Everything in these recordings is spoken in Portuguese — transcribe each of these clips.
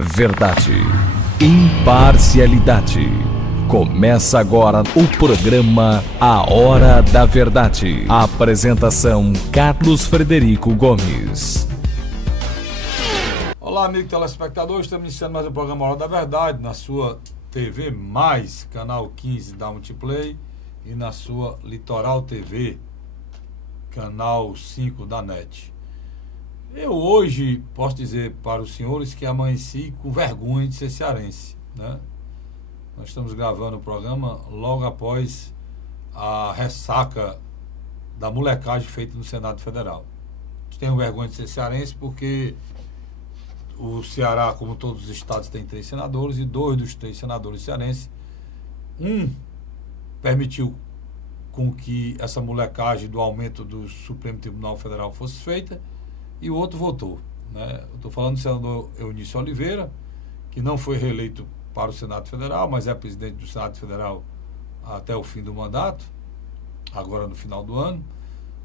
Verdade, imparcialidade. Começa agora o programa A Hora da Verdade. Apresentação Carlos Frederico Gomes. Olá, amigo telespectador, estamos iniciando mais um programa A Hora da Verdade na sua TV Mais, canal 15 da Multiplay, e na sua Litoral TV, canal 5 da NET. Eu hoje posso dizer para os senhores que amanheci com vergonha de ser cearense, né? Nós estamos gravando o programa logo após a ressaca da molecagem feita no Senado Federal. Tenho vergonha de ser cearense porque o Ceará, como todos os estados, tem 3 senadores, e 2 dos 3 senadores cearenses, permitiu com que essa molecagem do aumento do Supremo Tribunal Federal fosse feita, e o outro votou, né? Eu estou falando do senador Eunício Oliveira, que não foi reeleito para o Senado Federal, mas é presidente do Senado Federal até o fim do mandato, agora no final do ano,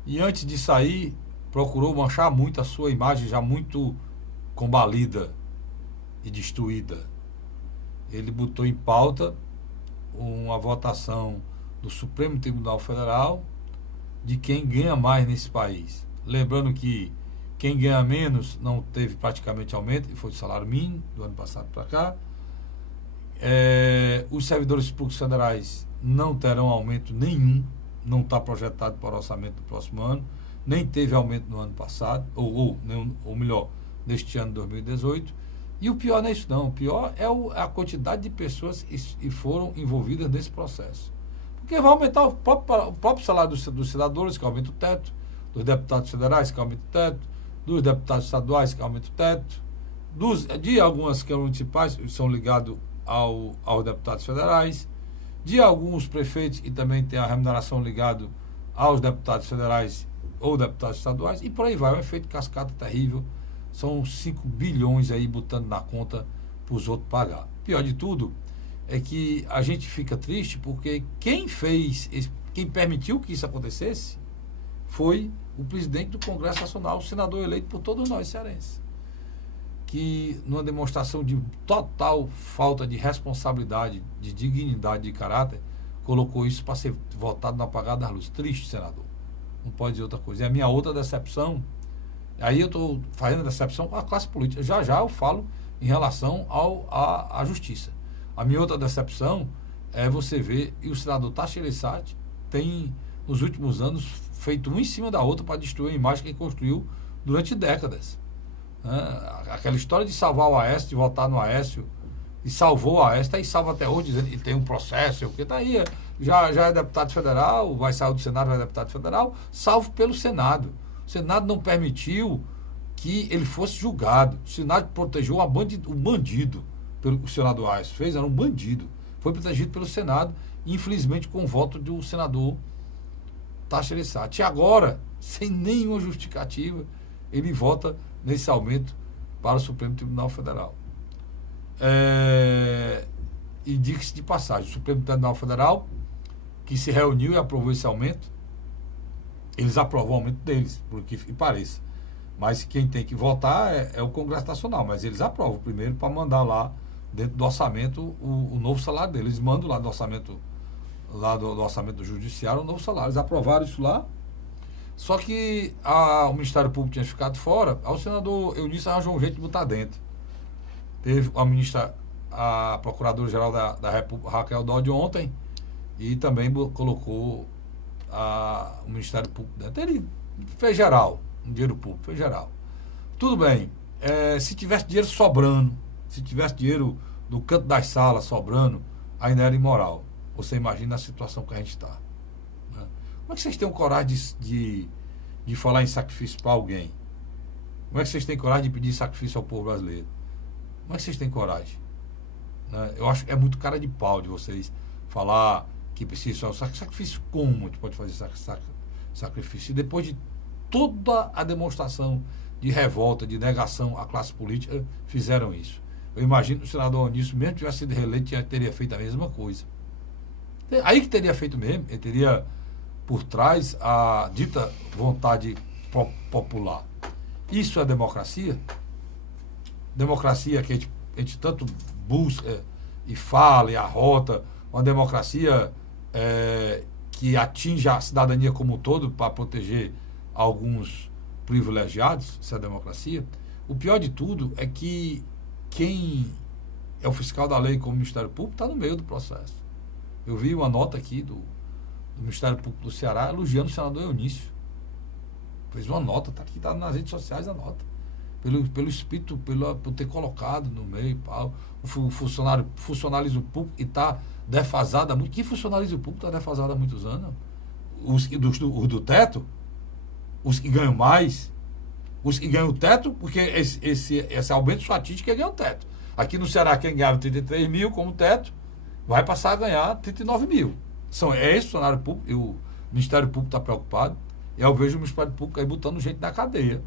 e antes de sair, procurou manchar muito a sua imagem, já muito combalida e destruída. Ele botou em pauta uma votação do Supremo Tribunal Federal de quem ganha mais nesse país. Lembrando que quem ganha menos não teve praticamente aumento, e foi o salário mínimo do ano passado para cá. Os servidores públicos federais não terão aumento nenhum, não está projetado para o orçamento do próximo ano, nem teve aumento no ano passado, ou melhor, neste ano de 2018. E o pior não é isso não, o pior é a quantidade de pessoas que foram envolvidas nesse processo. Porque vai aumentar o próprio salário dos senadores, que aumenta o teto, dos deputados federais, que aumenta o teto, dos deputados estaduais, que aumenta o teto, de algumas câmaras municipais, que são ligados aos deputados federais, de alguns prefeitos, que também tem a remuneração ligada aos deputados federais ou deputados estaduais, e por aí vai, um efeito cascata terrível. São 5 bilhões aí botando na conta para os outros pagar. Pior de tudo é que a gente fica triste porque quem permitiu que isso acontecesse foi o presidente do Congresso Nacional, o senador eleito por todos nós cearenses, que numa demonstração de total falta de responsabilidade, de dignidade, de caráter, colocou isso para ser votado no apagar das luzes. Triste, senador. Não pode dizer outra coisa. E a minha outra decepção, aí eu estou fazendo decepção com a classe política. Já eu falo em relação à justiça. A minha outra decepção é você ver, e o senador Tasso Gereissati tem, nos últimos anos, feito um em cima da outra para destruir a imagem que ele construiu durante décadas. Aquela história de salvar o Aécio, de votar no Aécio, e salvou o Aécio, está aí salvo até hoje, dizendo que tem um processo, porque está aí, já é deputado federal, vai sair do Senado, vai deputado federal, salvo pelo Senado. O Senado não permitiu que ele fosse julgado. O Senado protegeu o bandido, pelo que o senador Aécio fez, era um bandido. Foi protegido pelo Senado, infelizmente com o voto do senador Tasso Gereissati. E agora, sem nenhuma justificativa, ele vota nesse aumento para o Supremo Tribunal Federal. E diga-se de passagem, o Supremo Tribunal Federal, que se reuniu e aprovou esse aumento, eles aprovam o aumento deles, por que pareça. Mas quem tem que votar é o Congresso Nacional, mas eles aprovam primeiro para mandar lá, dentro do orçamento, o novo salário deles. Eles mandam lá do orçamento do Judiciário o novo salário. Eles aprovaram isso lá. Só que o Ministério Público tinha ficado fora, aí o senador Eunício arranjou um jeito de botar dentro. Teve a Procuradora-Geral da República, Raquel Dodge, ontem, e também colocou o Ministério Público dentro. Ele fez geral, um dinheiro público, fez geral. Tudo bem, se tivesse dinheiro sobrando, se tivesse dinheiro do canto das salas sobrando, ainda era imoral. Você imagina a situação que a gente está. Como é que vocês têm coragem de falar em sacrifício para alguém? Como é que vocês têm coragem de pedir sacrifício ao povo brasileiro? Como é que vocês têm coragem? Eu acho que é muito cara de pau de vocês falar que precisa de sacrifício. Como a gente pode fazer sacrifício? E depois de toda a demonstração de revolta, de negação à classe política, fizeram isso. Eu imagino que o senador Eunício, mesmo que tivesse sido reeleito, teria feito a mesma coisa. Aí que teria feito mesmo, ele teria por trás a dita vontade popular. Isso é democracia? Democracia que a gente a gente tanto busca e fala e arrota uma democracia que atinge a cidadania como um todo para proteger alguns privilegiados, essa democracia. O pior de tudo é que quem é o fiscal da lei como Ministério Público está no meio do processo. Eu vi uma nota aqui do Ministério Público do Ceará elogiando o senador Eunício. Fez uma nota, está nas redes sociais a nota. Pelo espírito, por ter colocado no meio, o funcionalismo público e está defasado há muito. Que funcionalismo público está defasado há muitos anos? Os do teto? Os que ganham mais? Os que ganham o teto? Porque esse aumento estatístico é ganhar o teto. Aqui no Ceará, quem ganhava 33 mil como teto, vai passar a ganhar 39 mil. É esse funcionário público, e o Ministério Público está preocupado. Eu vejo o Ministério Público aí botando gente na cadeia.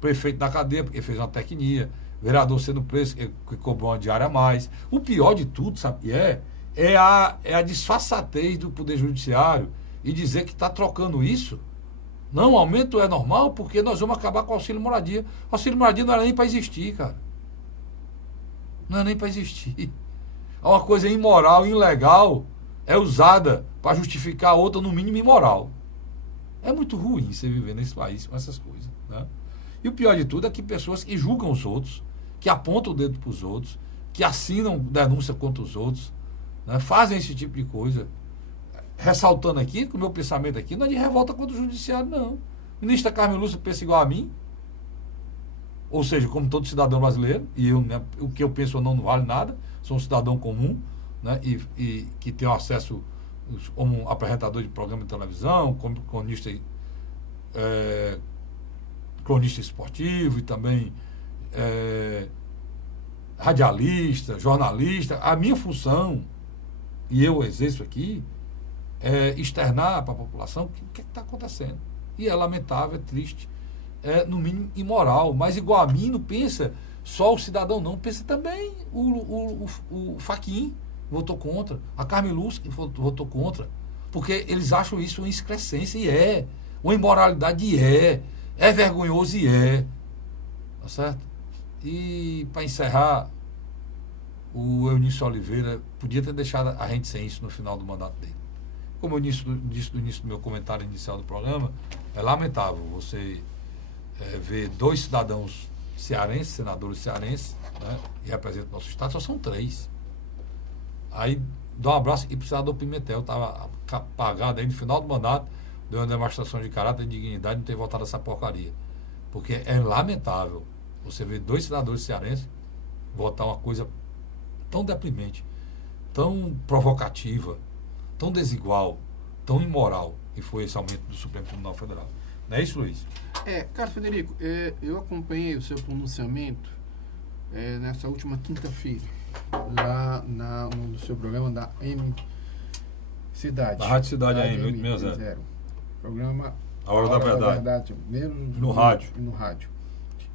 Prefeito na cadeia, porque fez uma tecnia. Vereador sendo preso, que cobrou uma diária a mais. O pior de tudo, sabe o que é? É a disfarçatez do Poder Judiciário e dizer que está trocando isso. Não, o aumento é normal porque nós vamos acabar com o auxílio moradia. O auxílio moradia não era nem para existir, cara. Não era nem para existir. É uma coisa imoral, ilegal, é usada para justificar a outra, no mínimo, imoral. É muito ruim você viver nesse país com essas coisas, né? E o pior de tudo é que pessoas que julgam os outros, que apontam o dedo para os outros, que assinam denúncia contra os outros, né, fazem esse tipo de coisa. Ressaltando aqui, que o meu pensamento aqui não é de revolta contra o judiciário, não. O ministro Carmen Lúcia pensa igual a mim, ou seja, como todo cidadão brasileiro, e eu, né, o que eu penso não vale nada, sou um cidadão comum, né, e que tenho acesso como um apresentador de programa de televisão, como cronista esportivo e também radialista, jornalista. A minha função, e eu exerço aqui, é externar para a população o que está acontecendo. E é lamentável, é triste, é no mínimo imoral. Mas igual a mim, não pensa só o cidadão, não. Pensa também o Fachin votou contra, a Carmen Lúcia votou contra, porque eles acham isso uma excrescência, e uma imoralidade, e é vergonhoso, e tá certo? E para encerrar, o Eunício Oliveira podia ter deixado a gente sem isso no final do mandato dele. Como eu disse no início do meu comentário inicial do programa, é lamentável você ver dois cidadãos cearenses, senadores cearenses, né, que representam o nosso estado, só são 3. Aí dá um abraço e pro senador Pimentel, estava pagado aí no final do mandato, deu uma demonstração de caráter e dignidade, não ter votado essa porcaria. Porque é lamentável você ver 2 senadores cearenses votar uma coisa tão deprimente, tão provocativa, tão desigual, tão imoral, que foi esse aumento do Supremo Tribunal Federal. Não é isso, Luiz? Carlos Frederico, eu acompanhei o seu pronunciamento nessa última quinta-feira, lá no seu programa da M Cidade. Da Rádio Cidade AM, 860. Programa A Hora da Verdade. Mesmo no rádio. No rádio.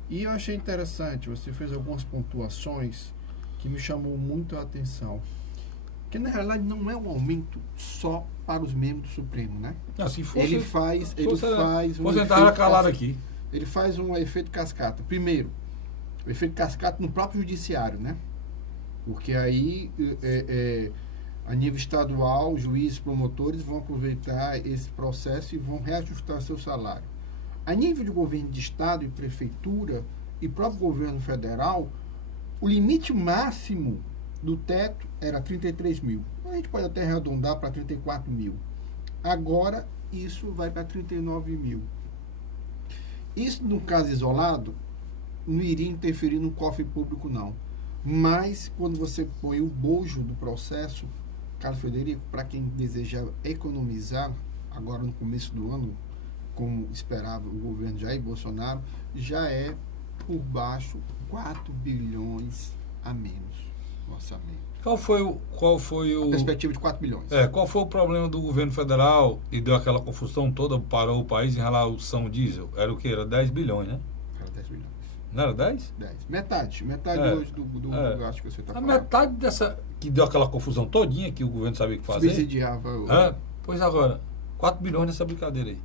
E eu achei interessante, você fez algumas pontuações que me chamou muito a atenção. Que na realidade não é um aumento só para os membros do Supremo, né? Se fosse, ele faz aqui. Ele faz um efeito cascata. Primeiro, o efeito cascata no próprio judiciário, né? Porque aí, a nível estadual, juízes, promotores vão aproveitar esse processo e vão reajustar seu salário. A nível de governo de estado e prefeitura e próprio governo federal, o limite máximo do teto era 33 mil. A gente pode até arredondar para 34 mil. Agora, isso vai para 39 mil. Isso, no caso isolado, não iria interferir no cofre público, não. Mas, quando você põe o bojo do processo, Carlos Frederico, para quem deseja economizar, agora no começo do ano, como esperava o governo Jair Bolsonaro, já é por baixo 4 bilhões a menos no orçamento. Qual foi o... Perspectiva de 4 bilhões. Qual foi o problema do governo federal e deu aquela confusão toda, parou o país em relação ao diesel? Era o quê? Era 10 bilhões, né? Era 10 bilhões. Não era 10? 10. Metade hoje do gasto que você está falando. A metade dessa, que deu aquela confusão todinha que o governo sabia o que fazer. Subsidiava. Pois agora, 4 bilhões nessa brincadeira aí.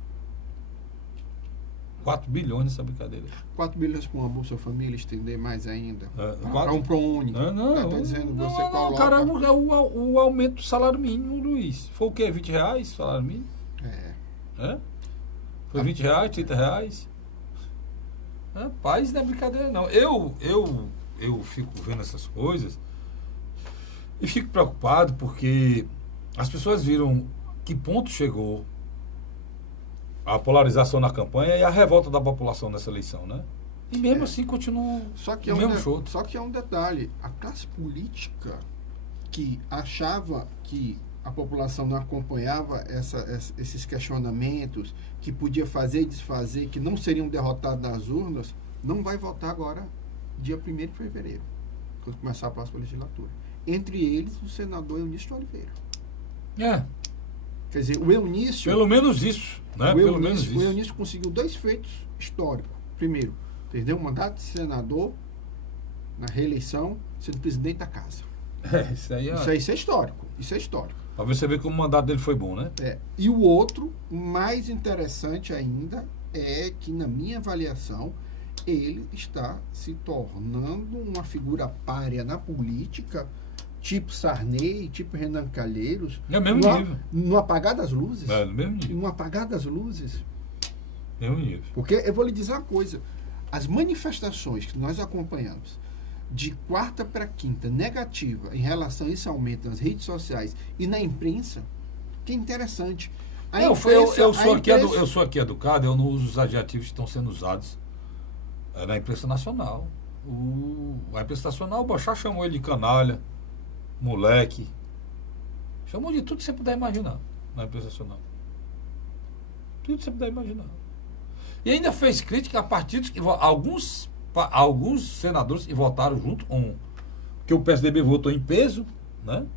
4 bilhões nessa brincadeira. 4 bilhões para uma Bolsa Família, estender mais ainda. Para Quatro- um ProUni. Não, Tá dizendo, não, você não, coloca... cara, é o aumento do salário mínimo, Luiz. Foi o quê? R$ 20 o salário mínimo? É. Foi R$ 20, R$ 30? Rapaz, não é brincadeira, não. Eu fico vendo essas coisas e fico preocupado porque as pessoas viram que ponto chegou a polarização na campanha e a revolta da população nessa eleição, né? E mesmo assim continua Só que, o mesmo show. só que é um detalhe. A classe política que achava que a população não acompanhava esses questionamentos, que podia fazer e desfazer, que não seriam derrotados nas urnas, não vai votar agora, dia 1º de fevereiro, quando começar a próxima legislatura. Entre eles, o senador Eunício de Oliveira. Quer dizer, o Eunício... Pelo menos isso, né? Pelo menos O isso. Eunício conseguiu 2 feitos históricos. Primeiro, perdeu o mandato de senador na reeleição, sendo presidente da casa. Isso aí Isso é histórico. Isso é histórico. Pra ver você ver como o mandato dele foi bom, né? E o outro, mais interessante ainda, é que, na minha avaliação, ele está se tornando uma figura pária na política, tipo Sarney, tipo Renan Calheiros. É o mesmo nível. No apagar das luzes. No mesmo nível. No apagar das luzes. Mesmo nível. Porque eu vou lhe dizer uma coisa. As manifestações que nós acompanhamos de quarta para quinta negativa em relação a esse aumento nas redes sociais e na imprensa, que é interessante. Eu sou aqui educado, eu não uso os adjetivos que estão sendo usados na imprensa nacional. A imprensa nacional, o Bochá chamou ele de canalha, moleque. Chamou de tudo que você puder imaginar na imprensa nacional. Tudo que você puder imaginar. E ainda fez crítica a partidos que alguns senadores que votaram junto com... Porque o PSDB votou em peso, né?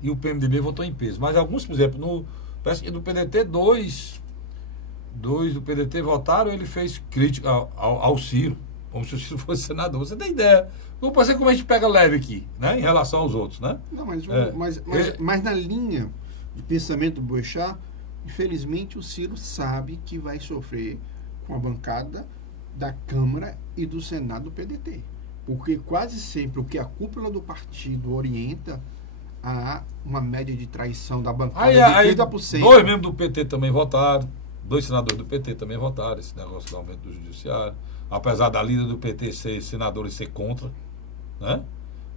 E o PMDB votou em peso. Mas alguns, por exemplo, parece que do PDT, dois do PDT votaram, ele fez crítica ao Ciro, como se o Ciro fosse senador. Você tem ideia? Não pode ser como a gente pega leve aqui, né? Em relação aos outros, né? Não, mas na linha de pensamento do Boechat, infelizmente o Ciro sabe que vai sofrer com a bancada da Câmara e do Senado do PDT. Porque quase sempre o que a cúpula do partido orienta a uma média de traição da bancada de 30%. 2 membros do PT também votaram, 2 senadores do PT também votaram esse negócio do aumento do judiciário. Apesar da líder do PT ser senador e ser contra, né?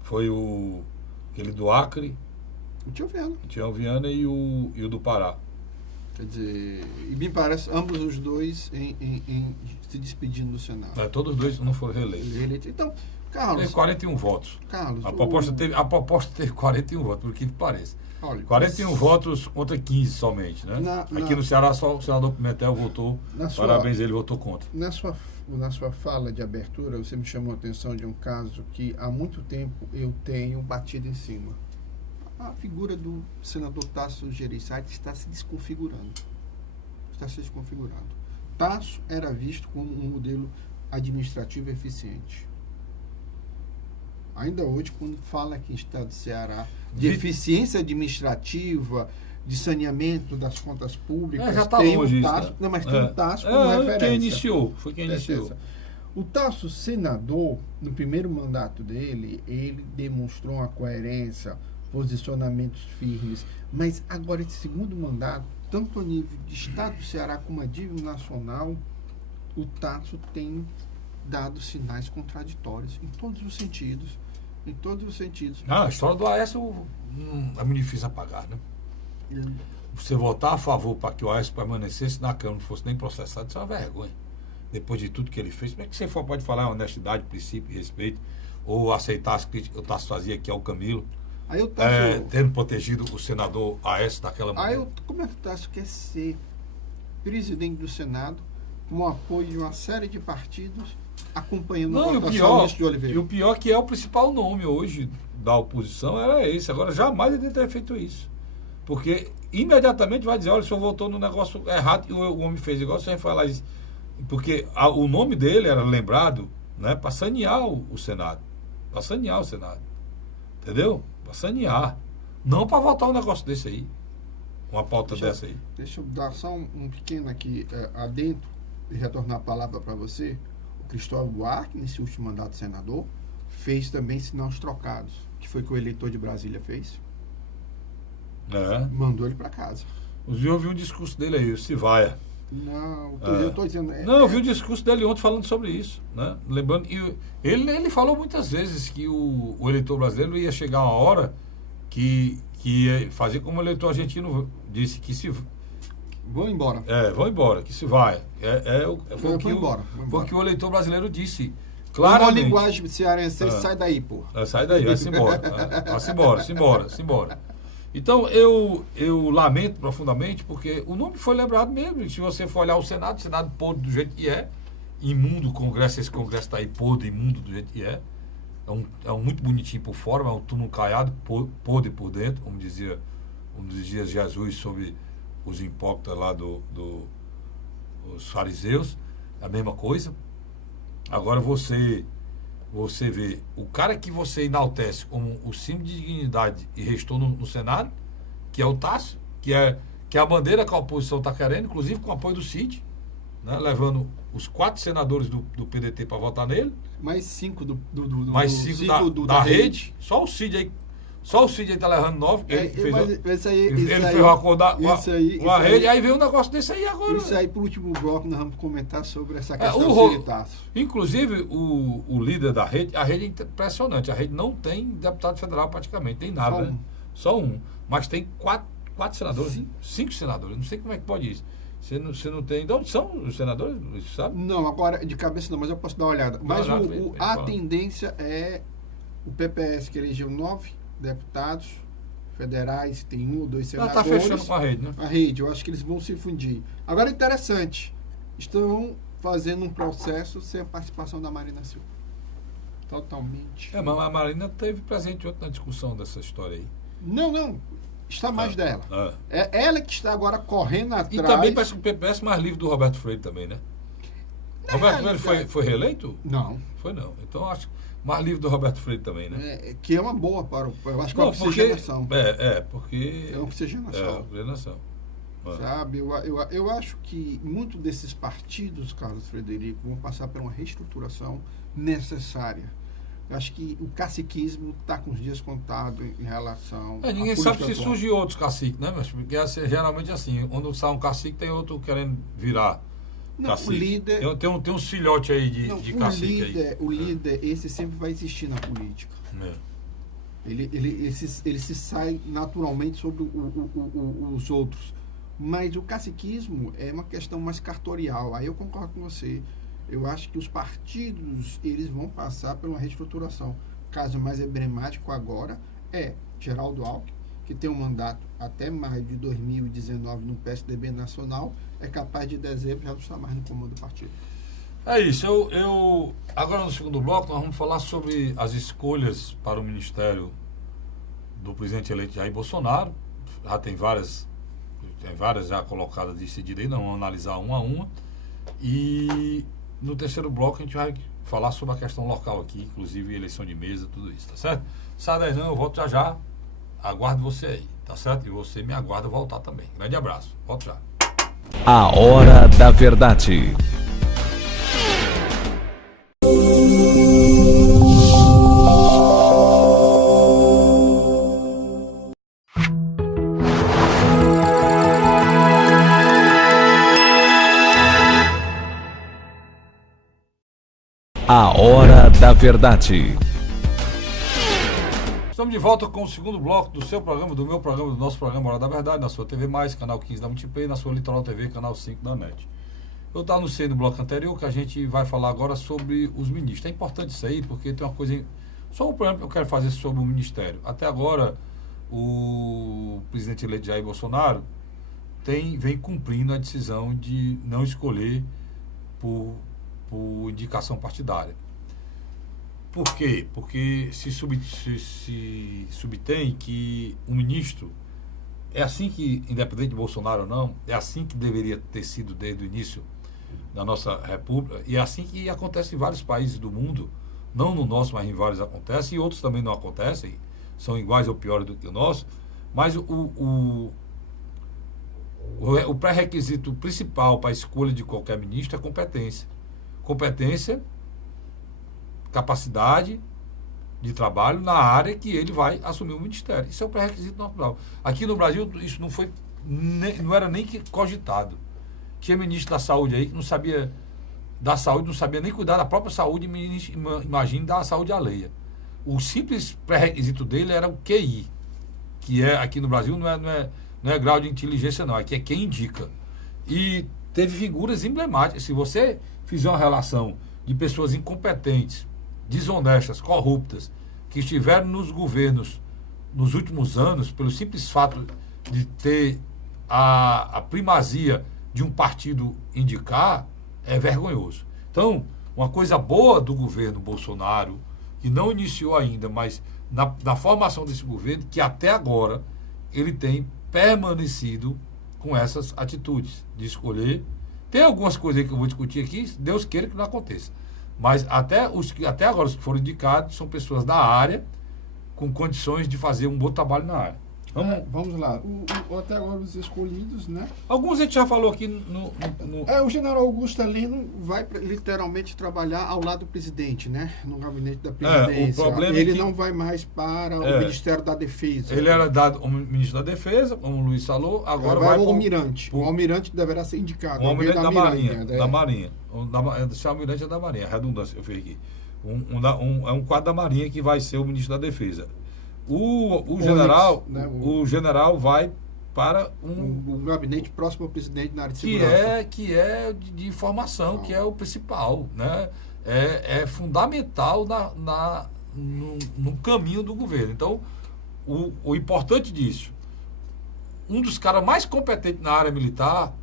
Foi aquele do Acre, O Tião Viana e o do Pará. Quer dizer, e me parece ambos os dois se despedindo do Senado. Todos os dois não foram reeleitos. Então, Carlos... Teve 41 votos. Carlos, A proposta teve 41 votos, por que parece. Olha, 41 votos contra 15 somente, né? Aqui no Ceará só o senador Pimentel votou. Parabéns, ele votou contra. Na sua fala de abertura, você me chamou a atenção de um caso que há muito tempo eu tenho batido em cima. A figura do senador Tasso Gereissati está se desconfigurando. Tasso era visto como um modelo administrativo eficiente. Ainda hoje, quando fala aqui em Estado do Ceará de eficiência administrativa, de saneamento das contas públicas, já tá tem longe um isso, Tasso, né? não, mas tem um Tasso como referência. Foi quem iniciou. O Tasso, senador, no primeiro mandato dele, ele demonstrou uma coerência, posicionamentos firmes, mas agora esse segundo mandato, tanto a nível de Estado do Ceará como a nível nacional, o Tasso tem dado sinais contraditórios em todos os sentidos. A história do Aécio é muito difícil apagar, né? Você votar a favor para que o Aécio permanecesse na Câmara, não fosse nem processado, isso é uma vergonha. Depois de tudo que ele fez, como é que você pode falar em honestidade, princípio e respeito, ou aceitar as críticas que o Tasso fazia, que é o Camilo, tendo protegido o senador Aécio daquela maneira? Como é que o Tasso quer ser presidente do Senado com o apoio de uma série de partidos acompanhando a votação de Oliveira? E o pior que é o principal nome hoje da oposição era esse. Agora, jamais ele teria feito isso. Porque imediatamente vai dizer, olha, o senhor votou no negócio errado e o homem fez igual, você vai falar isso. Porque o nome dele era lembrado, né, para sanear o Senado. Para sanear o Senado. Entendeu? Para sanear. Não para votar um negócio desse aí. Uma pauta dessa aí. Deixa eu dar só um pequeno aqui adentro. retornar a palavra para você, o Cristóvão Buarque, nesse último mandato de senador, fez também sinal os trocados, que foi o que o eleitor de Brasília fez. Mandou ele para casa. Eu vi um discurso dele aí, o Sivaia. Não, eu estou dizendo... Não, eu vi o discurso dele ontem falando sobre isso, né? Lembrando, ele falou muitas vezes que o eleitor brasileiro ia chegar uma hora que ia fazer como o eleitor argentino disse, que se... Vão embora. Vão embora, que se vai. Foi o que o eleitor brasileiro disse. Claramente. Uma linguagem cearense, sai daí, pô. Sai daí, vai-se embora. Vai-se embora. Então, eu lamento profundamente, porque o nome foi lembrado mesmo. Se você for olhar o Senado podre do jeito que é, imundo o Congresso, esse Congresso está aí podre, imundo do jeito que é. É um muito bonitinho por fora, mas é um túmulo caiado, podre por dentro, como dizia Jesus sobre os hipócritas lá os fariseus, a mesma coisa. Agora você vê o cara que você enaltece como o símbolo de dignidade e restou no Senado, que é o Tássio, que é a bandeira que a oposição está querendo, inclusive com o apoio do Cid, né, levando os 4 senadores do PDT para votar nele. Mais 5 mais 5 da rede. Só o Cid aí está levando 9. Ele fez uma rede, aí veio um negócio desse aí agora. Isso aí, pro último bloco, nós vamos comentar sobre essa questão de Tássio. Inclusive, o líder da rede, a rede é impressionante. A rede não tem deputado federal praticamente, tem nada. Só um. Mas tem 4 senadores, 5 senadores. Não sei como é que pode isso. Você não tem... De onde são os senadores? Você sabe? Não, agora de cabeça não, mas eu posso dar uma olhada. Mas a tendência é o PPS, que elegeu 9 deputados federais, tem 1 ou 2 senadores. Está fechando com a rede, né? A rede, eu acho que eles vão se fundir. Agora, interessante, estão fazendo um processo sem a participação da Marina Silva. Totalmente. Mas a Marina teve presente ontem na discussão dessa história aí. Não. Está mais dela. É ela que está agora correndo atrás. E também parece que o PPS mais livre do Roberto Freire também, né? Roberto Freire foi reeleito? Não. Foi não. Então acho mais livre do Roberto Freire também, né? Que é uma boa para o... Eu acho que é uma oxigenação. Porque... É uma oxigenação. Sabe? Eu acho que muitos desses partidos, Carlos Frederico, vão passar por uma reestruturação necessária. Eu acho que o caciquismo está com os dias contados em relação... Ninguém sabe se surgem outros caciques, né? Mas porque geralmente assim, quando sai um cacique, tem outro querendo virar cacique. O líder... Tem uns filhotes aí de cacique. O líder, esse sempre vai existir na política. Ele se sai naturalmente sobre os outros. Mas o caciquismo é uma questão mais cartorial. Aí eu concordo com você. Eu acho que os partidos, eles vão passar por uma reestruturação. O caso mais emblemático agora é Geraldo Alckmin, que tem um mandato até maio de 2019 no PSDB nacional, é capaz de dezembro já não estar mais no comando do partido. É isso. Agora no segundo bloco nós vamos falar sobre as escolhas para o ministério do presidente eleito Jair Bolsonaro. Já tem várias já colocadas decididas aí, nós vamos analisar uma a uma. E no terceiro bloco a gente vai falar sobre a questão local aqui, inclusive eleição de mesa, tudo isso, tá certo? Sadezão, eu volto já. Aguardo você aí, tá certo? E você me aguarda voltar também. Grande abraço. Volto já. A Hora da Verdade. A Hora da Verdade. Estamos de volta com o segundo bloco do seu programa, do meu programa, do nosso programa Hora da Verdade, na sua TV+, canal 15 da Multiplay, na sua Litoral TV, canal 5 da NET. Eu estava anunciei no bloco anterior que a gente vai falar agora sobre os ministros. É importante isso aí, porque tem uma coisa... Só um programa que eu quero fazer sobre o ministério. Até agora, o presidente eleito Jair Bolsonaro vem cumprindo a decisão de não escolher por indicação partidária. Por quê? Porque se subtém que o ministro é assim que, independente de Bolsonaro ou não, é assim que deveria ter sido desde o início da nossa república, e é assim que acontece em vários países do mundo, não no nosso, mas em vários acontece, e outros também não acontecem, são iguais ou piores do que o nosso, mas O pré-requisito principal para a escolha de qualquer ministro é competência. Competência, capacidade de trabalho na área que ele vai assumir o ministério. Isso é o pré-requisito natural. Aqui no Brasil, isso não era nem cogitado. Tinha ministro da saúde aí que não sabia da saúde, não sabia nem cuidar da própria saúde, imagine da saúde alheia. O simples pré-requisito dele era o QI, que é, aqui no Brasil, não é grau de inteligência, não. Aqui é quem indica. E teve figuras emblemáticas. Se você fizer uma relação de pessoas incompetentes, desonestas, corruptas, que estiveram nos governos nos últimos anos, pelo simples fato de ter a primazia de um partido indicar, é vergonhoso. Então, uma coisa boa do governo Bolsonaro, que não iniciou ainda, mas na formação desse governo, que até agora ele tem permanecido com essas atitudes de escolher. Tem algumas coisas aí que eu vou discutir aqui, Deus queira que não aconteça. Mas até agora os que foram indicados são pessoas da área, com condições de fazer um bom trabalho na área. Vamos lá. Até agora os escolhidos, né? Alguns a gente já falou aqui o general Augusto Heleno vai literalmente trabalhar ao lado do presidente, né? No gabinete da presidência. O problema ele não vai mais para o Ministério da Defesa. Ele era dado o ministro da Defesa, como o Luiz falou, agora vai o almirante. O almirante deverá ser indicado. O almirante da Marinha. Da Marinha. Esse almirante é da Marinha, redundância, eu fiz aqui. É um quadro da Marinha que vai ser o ministro da Defesa. O general vai para um gabinete próximo ao presidente na área de segurança. Que é de informação, que é o principal, né? É fundamental no caminho do governo. Então, o importante disso, um dos caras mais competentes na área militar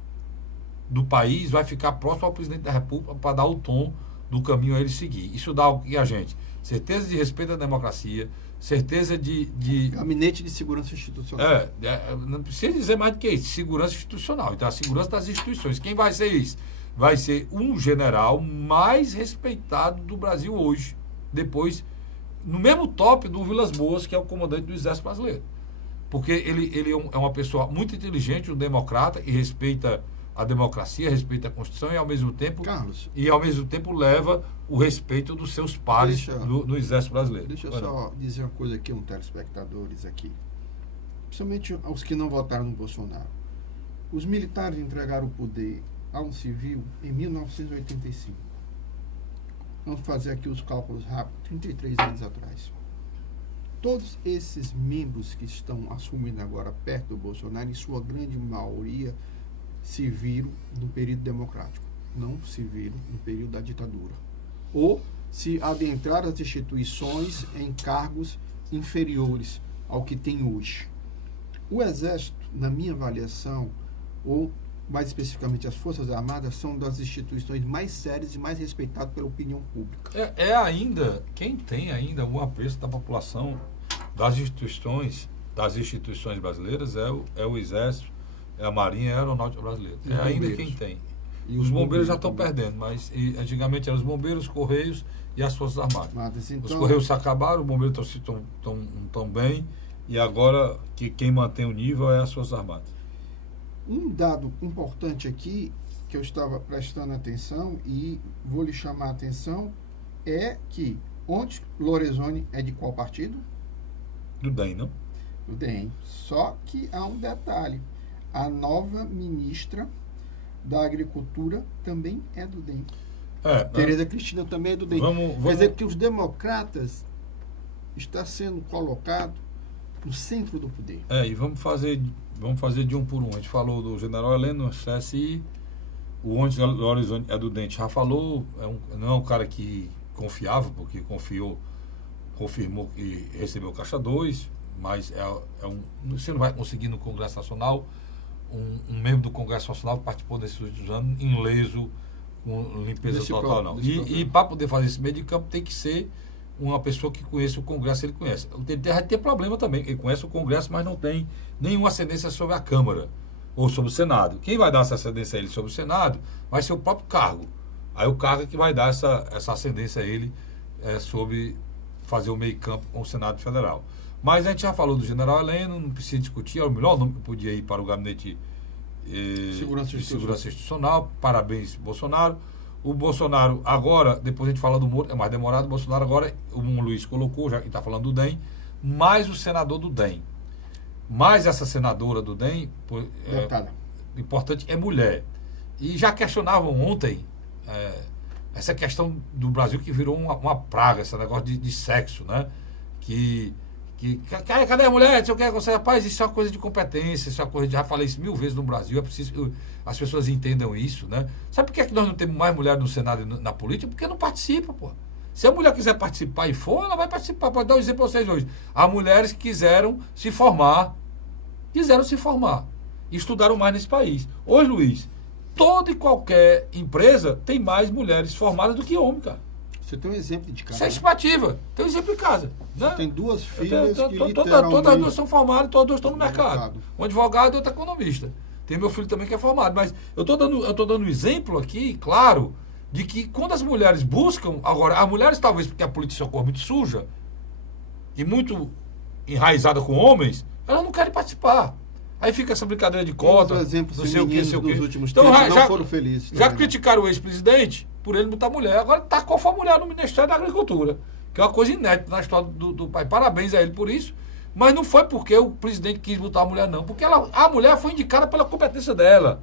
do país vai ficar próximo ao presidente da República para dar o tom do caminho a ele seguir. Isso dá o que a gente? Certeza de respeito à democracia, certeza de... Gabinete de segurança institucional. Não precisa dizer mais do que isso, segurança institucional. Então, a segurança das instituições. Quem vai ser isso? Vai ser um general mais respeitado do Brasil hoje. Depois, no mesmo top do Vilas Boas, que é o comandante do Exército Brasileiro. Porque ele é uma pessoa muito inteligente, um democrata, e respeita a democracia, respeita a Constituição e ao mesmo tempo leva o respeito dos seus pares no Exército Brasileiro. Deixa eu só dizer uma coisa aqui, telespectadores aqui, principalmente aos que não votaram no Bolsonaro. Os militares entregaram o poder a um civil em 1985. Vamos fazer aqui os cálculos rápidos, 33 anos atrás. Todos esses membros que estão assumindo agora perto do Bolsonaro, em sua grande maioria, se viram no período democrático, não se viram no período da ditadura. Ou se adentraram as instituições em cargos inferiores ao que tem hoje. O Exército, na minha avaliação, ou mais especificamente as Forças Armadas, são das instituições mais sérias e mais respeitadas pela opinião pública. Quem tem ainda um apreço da população das instituições brasileiras é o Exército, é a Marinha, é a Aeronáutica Brasileira. Ainda quem tem. E os bombeiros já estão perdendo, mas antigamente eram os bombeiros, os Correios e as Forças Armadas. Então, os Correios se acabaram, os bombeiros estão bem, e agora quem mantém o nível é as Forças Armadas. Um dado importante aqui, que eu estava prestando atenção e vou lhe chamar a atenção, é que ontem Lorenzoni é de qual partido? Do DEM, não? Do DEM. Só que há um detalhe. A nova ministra da Agricultura também é do DEM. Tereza Cristina também é do DEM. Quer dizer que os democratas estão sendo colocados no centro do poder. E vamos fazer de um por um. A gente falou do general Heleno, CSI, o onde Lorenzoni é do DEM. Já falou, não é um cara que confiava, porque confirmou que recebeu Caixa 2, mas você não vai conseguir no Congresso Nacional um membro do Congresso Nacional que participou nesses últimos anos ileso, com limpeza total, não. E para poder fazer esse meio de campo tem que ser uma pessoa que conheça o Congresso, ele conhece. Vai ter problema também, ele conhece o Congresso, mas não tem nenhuma ascendência sobre a Câmara ou sobre o Senado. Quem vai dar essa ascendência a ele sobre o Senado vai ser o próprio cargo. Aí o cargo é que vai dar essa ascendência a ele sobre fazer o meio campo com o Senado Federal. Mas a gente já falou do general Heleno, não precisa discutir, é o melhor nome que podia ir para o gabinete Segurança de segurança institucional. Parabéns, Bolsonaro. O Bolsonaro agora, depois a gente fala do Moro, é mais demorado. O Bolsonaro agora, o Luiz colocou, já que está falando do DEM, mais o senador do DEM. Mais essa senadora do DEM, importante, é mulher. E já questionavam ontem essa questão do Brasil que virou uma praga, esse negócio de sexo, né? Cadê a mulher? Rapaz, isso é uma coisa de competência, isso é uma coisa já falei isso 1000 vezes no Brasil, é preciso que as pessoas entendam isso, né? Sabe por que nós não temos mais mulher no Senado e na política? Porque não participa, pô. Se a mulher quiser participar e for, ela vai participar. Pode dar um exemplo para vocês hoje. Há mulheres que quiseram se formar, estudaram mais nesse país. Hoje, Luiz, toda e qualquer empresa tem mais mulheres formadas do que homens, cara. Você tem um exemplo de casa. Isso é estimativa. Tem um exemplo de casa. Né? Você tem duas filhas que todas as duas são formadas, todas as duas estão no mercado. Um advogado e outro economista. Tem meu filho também que é formado. Mas eu estou dando um exemplo aqui, claro, de que quando as mulheres buscam... Agora, as mulheres talvez porque a política é uma coisa muito suja e muito enraizada com homens, elas não querem participar. Aí fica essa brincadeira de cota, não sei o que, sei o que. Então, não foram felizes. Já criticaram o ex-presidente por ele botar mulher. Agora tacou a mulher no Ministério da Agricultura, que é uma coisa inédita na história do pai. Parabéns a ele por isso. Mas não foi porque o presidente quis botar a mulher, não. Porque a mulher foi indicada pela competência dela.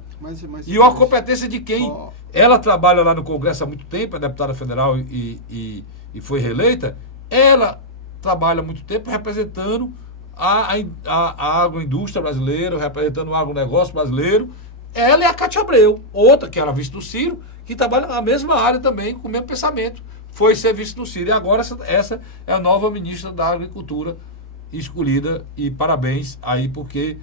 E uma competência de quem... Ela trabalha lá no Congresso há muito tempo, é deputada federal e foi reeleita. Ela trabalha há muito tempo representando a agroindústria brasileira, representando o agronegócio brasileiro. Ela é a Cátia Abreu, outra que era vice do Ciro, que trabalha na mesma área também, com o mesmo pensamento. Foi ser vice do Ciro. E agora essa é a nova ministra da Agricultura escolhida. E parabéns aí, porque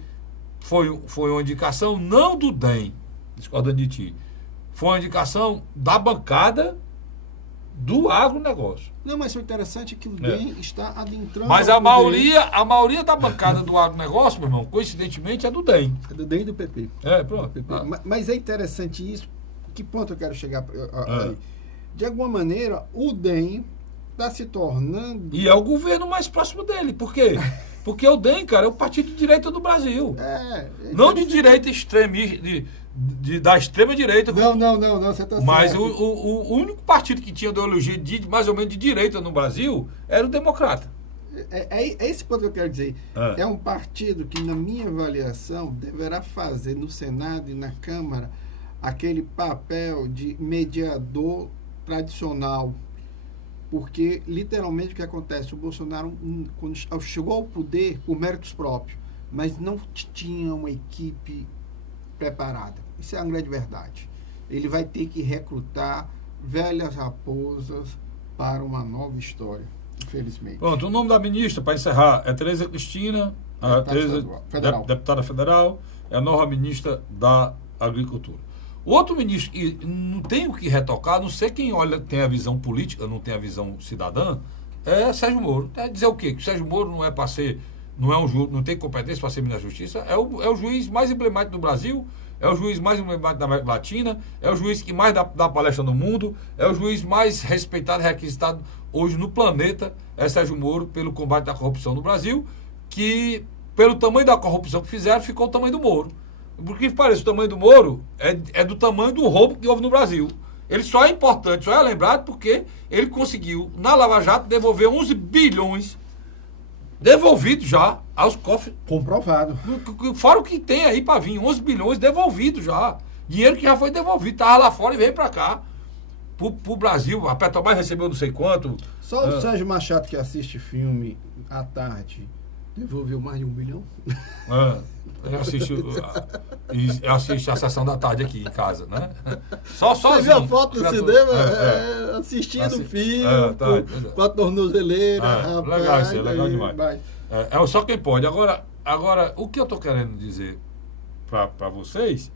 foi uma indicação não do DEM, discordando de ti. Foi uma indicação da bancada do agronegócio. Não, mas o interessante é que o DEM está adentrando... Mas a maioria da bancada do agronegócio, meu irmão, coincidentemente, é do DEM. É do DEM e do PP. Pronto. PP. Mas é interessante isso. Que ponto eu quero chegar aí? De alguma maneira, o DEM está se tornando... E é o governo mais próximo dele. Por quê? Porque o DEM, cara, é o partido de direita do Brasil. Não de direita extremista... da extrema direita. Não, você está certo. Mas o único partido que tinha ideologia mais ou menos de direita no Brasil era o Democrata. É esse ponto que eu quero dizer. É um partido que, na minha avaliação, deverá fazer no Senado e na Câmara aquele papel de mediador tradicional. Porque, literalmente, o que acontece? O Bolsonaro, quando chegou ao poder, por méritos próprios, mas não tinha uma equipe preparada. Isso é uma grande verdade. Ele vai ter que recrutar velhas raposas para uma nova história, infelizmente. Pronto, o nome da ministra, para encerrar, é Tereza Cristina, deputada federal, é a nova ministra da Agricultura. O outro ministro que não tem o que retocar, não sei quem olha, tem a visão política, não tem a visão cidadã, é Sérgio Moro. É dizer o quê? Que o Sérgio Moro não é para ser... não tem competência para ser ministro da Justiça, é o juiz mais emblemático do Brasil, é o juiz mais emblemático da América Latina, é o juiz que mais dá palestra no mundo, é o juiz mais respeitado e requisitado hoje no planeta, é Sérgio Moro, pelo combate à corrupção no Brasil, que pelo tamanho da corrupção que fizeram, ficou o tamanho do Moro. Porque parece, o tamanho do Moro é do tamanho do roubo que houve no Brasil. Ele só é importante, só é lembrado porque ele conseguiu, na Lava Jato, devolver 11 bilhões devolvido já aos cofres. Comprovado. Fora o que tem aí para vir, 11 bilhões devolvido já. Dinheiro que já foi devolvido, estava lá fora e veio para cá. Pro Brasil, a Petrobras recebeu não sei quanto. Só o Sérgio Machado, que assiste filme à tarde, devolveu mais de 1 bilhão. Eu assisto a sessão da tarde aqui em casa, né? Sozinho. Você viu a foto do cinema? Assistindo filme, com a tornozeleira, rapaz. Legal isso, é legal demais. É só quem pode. Agora, o que eu estou querendo dizer para vocês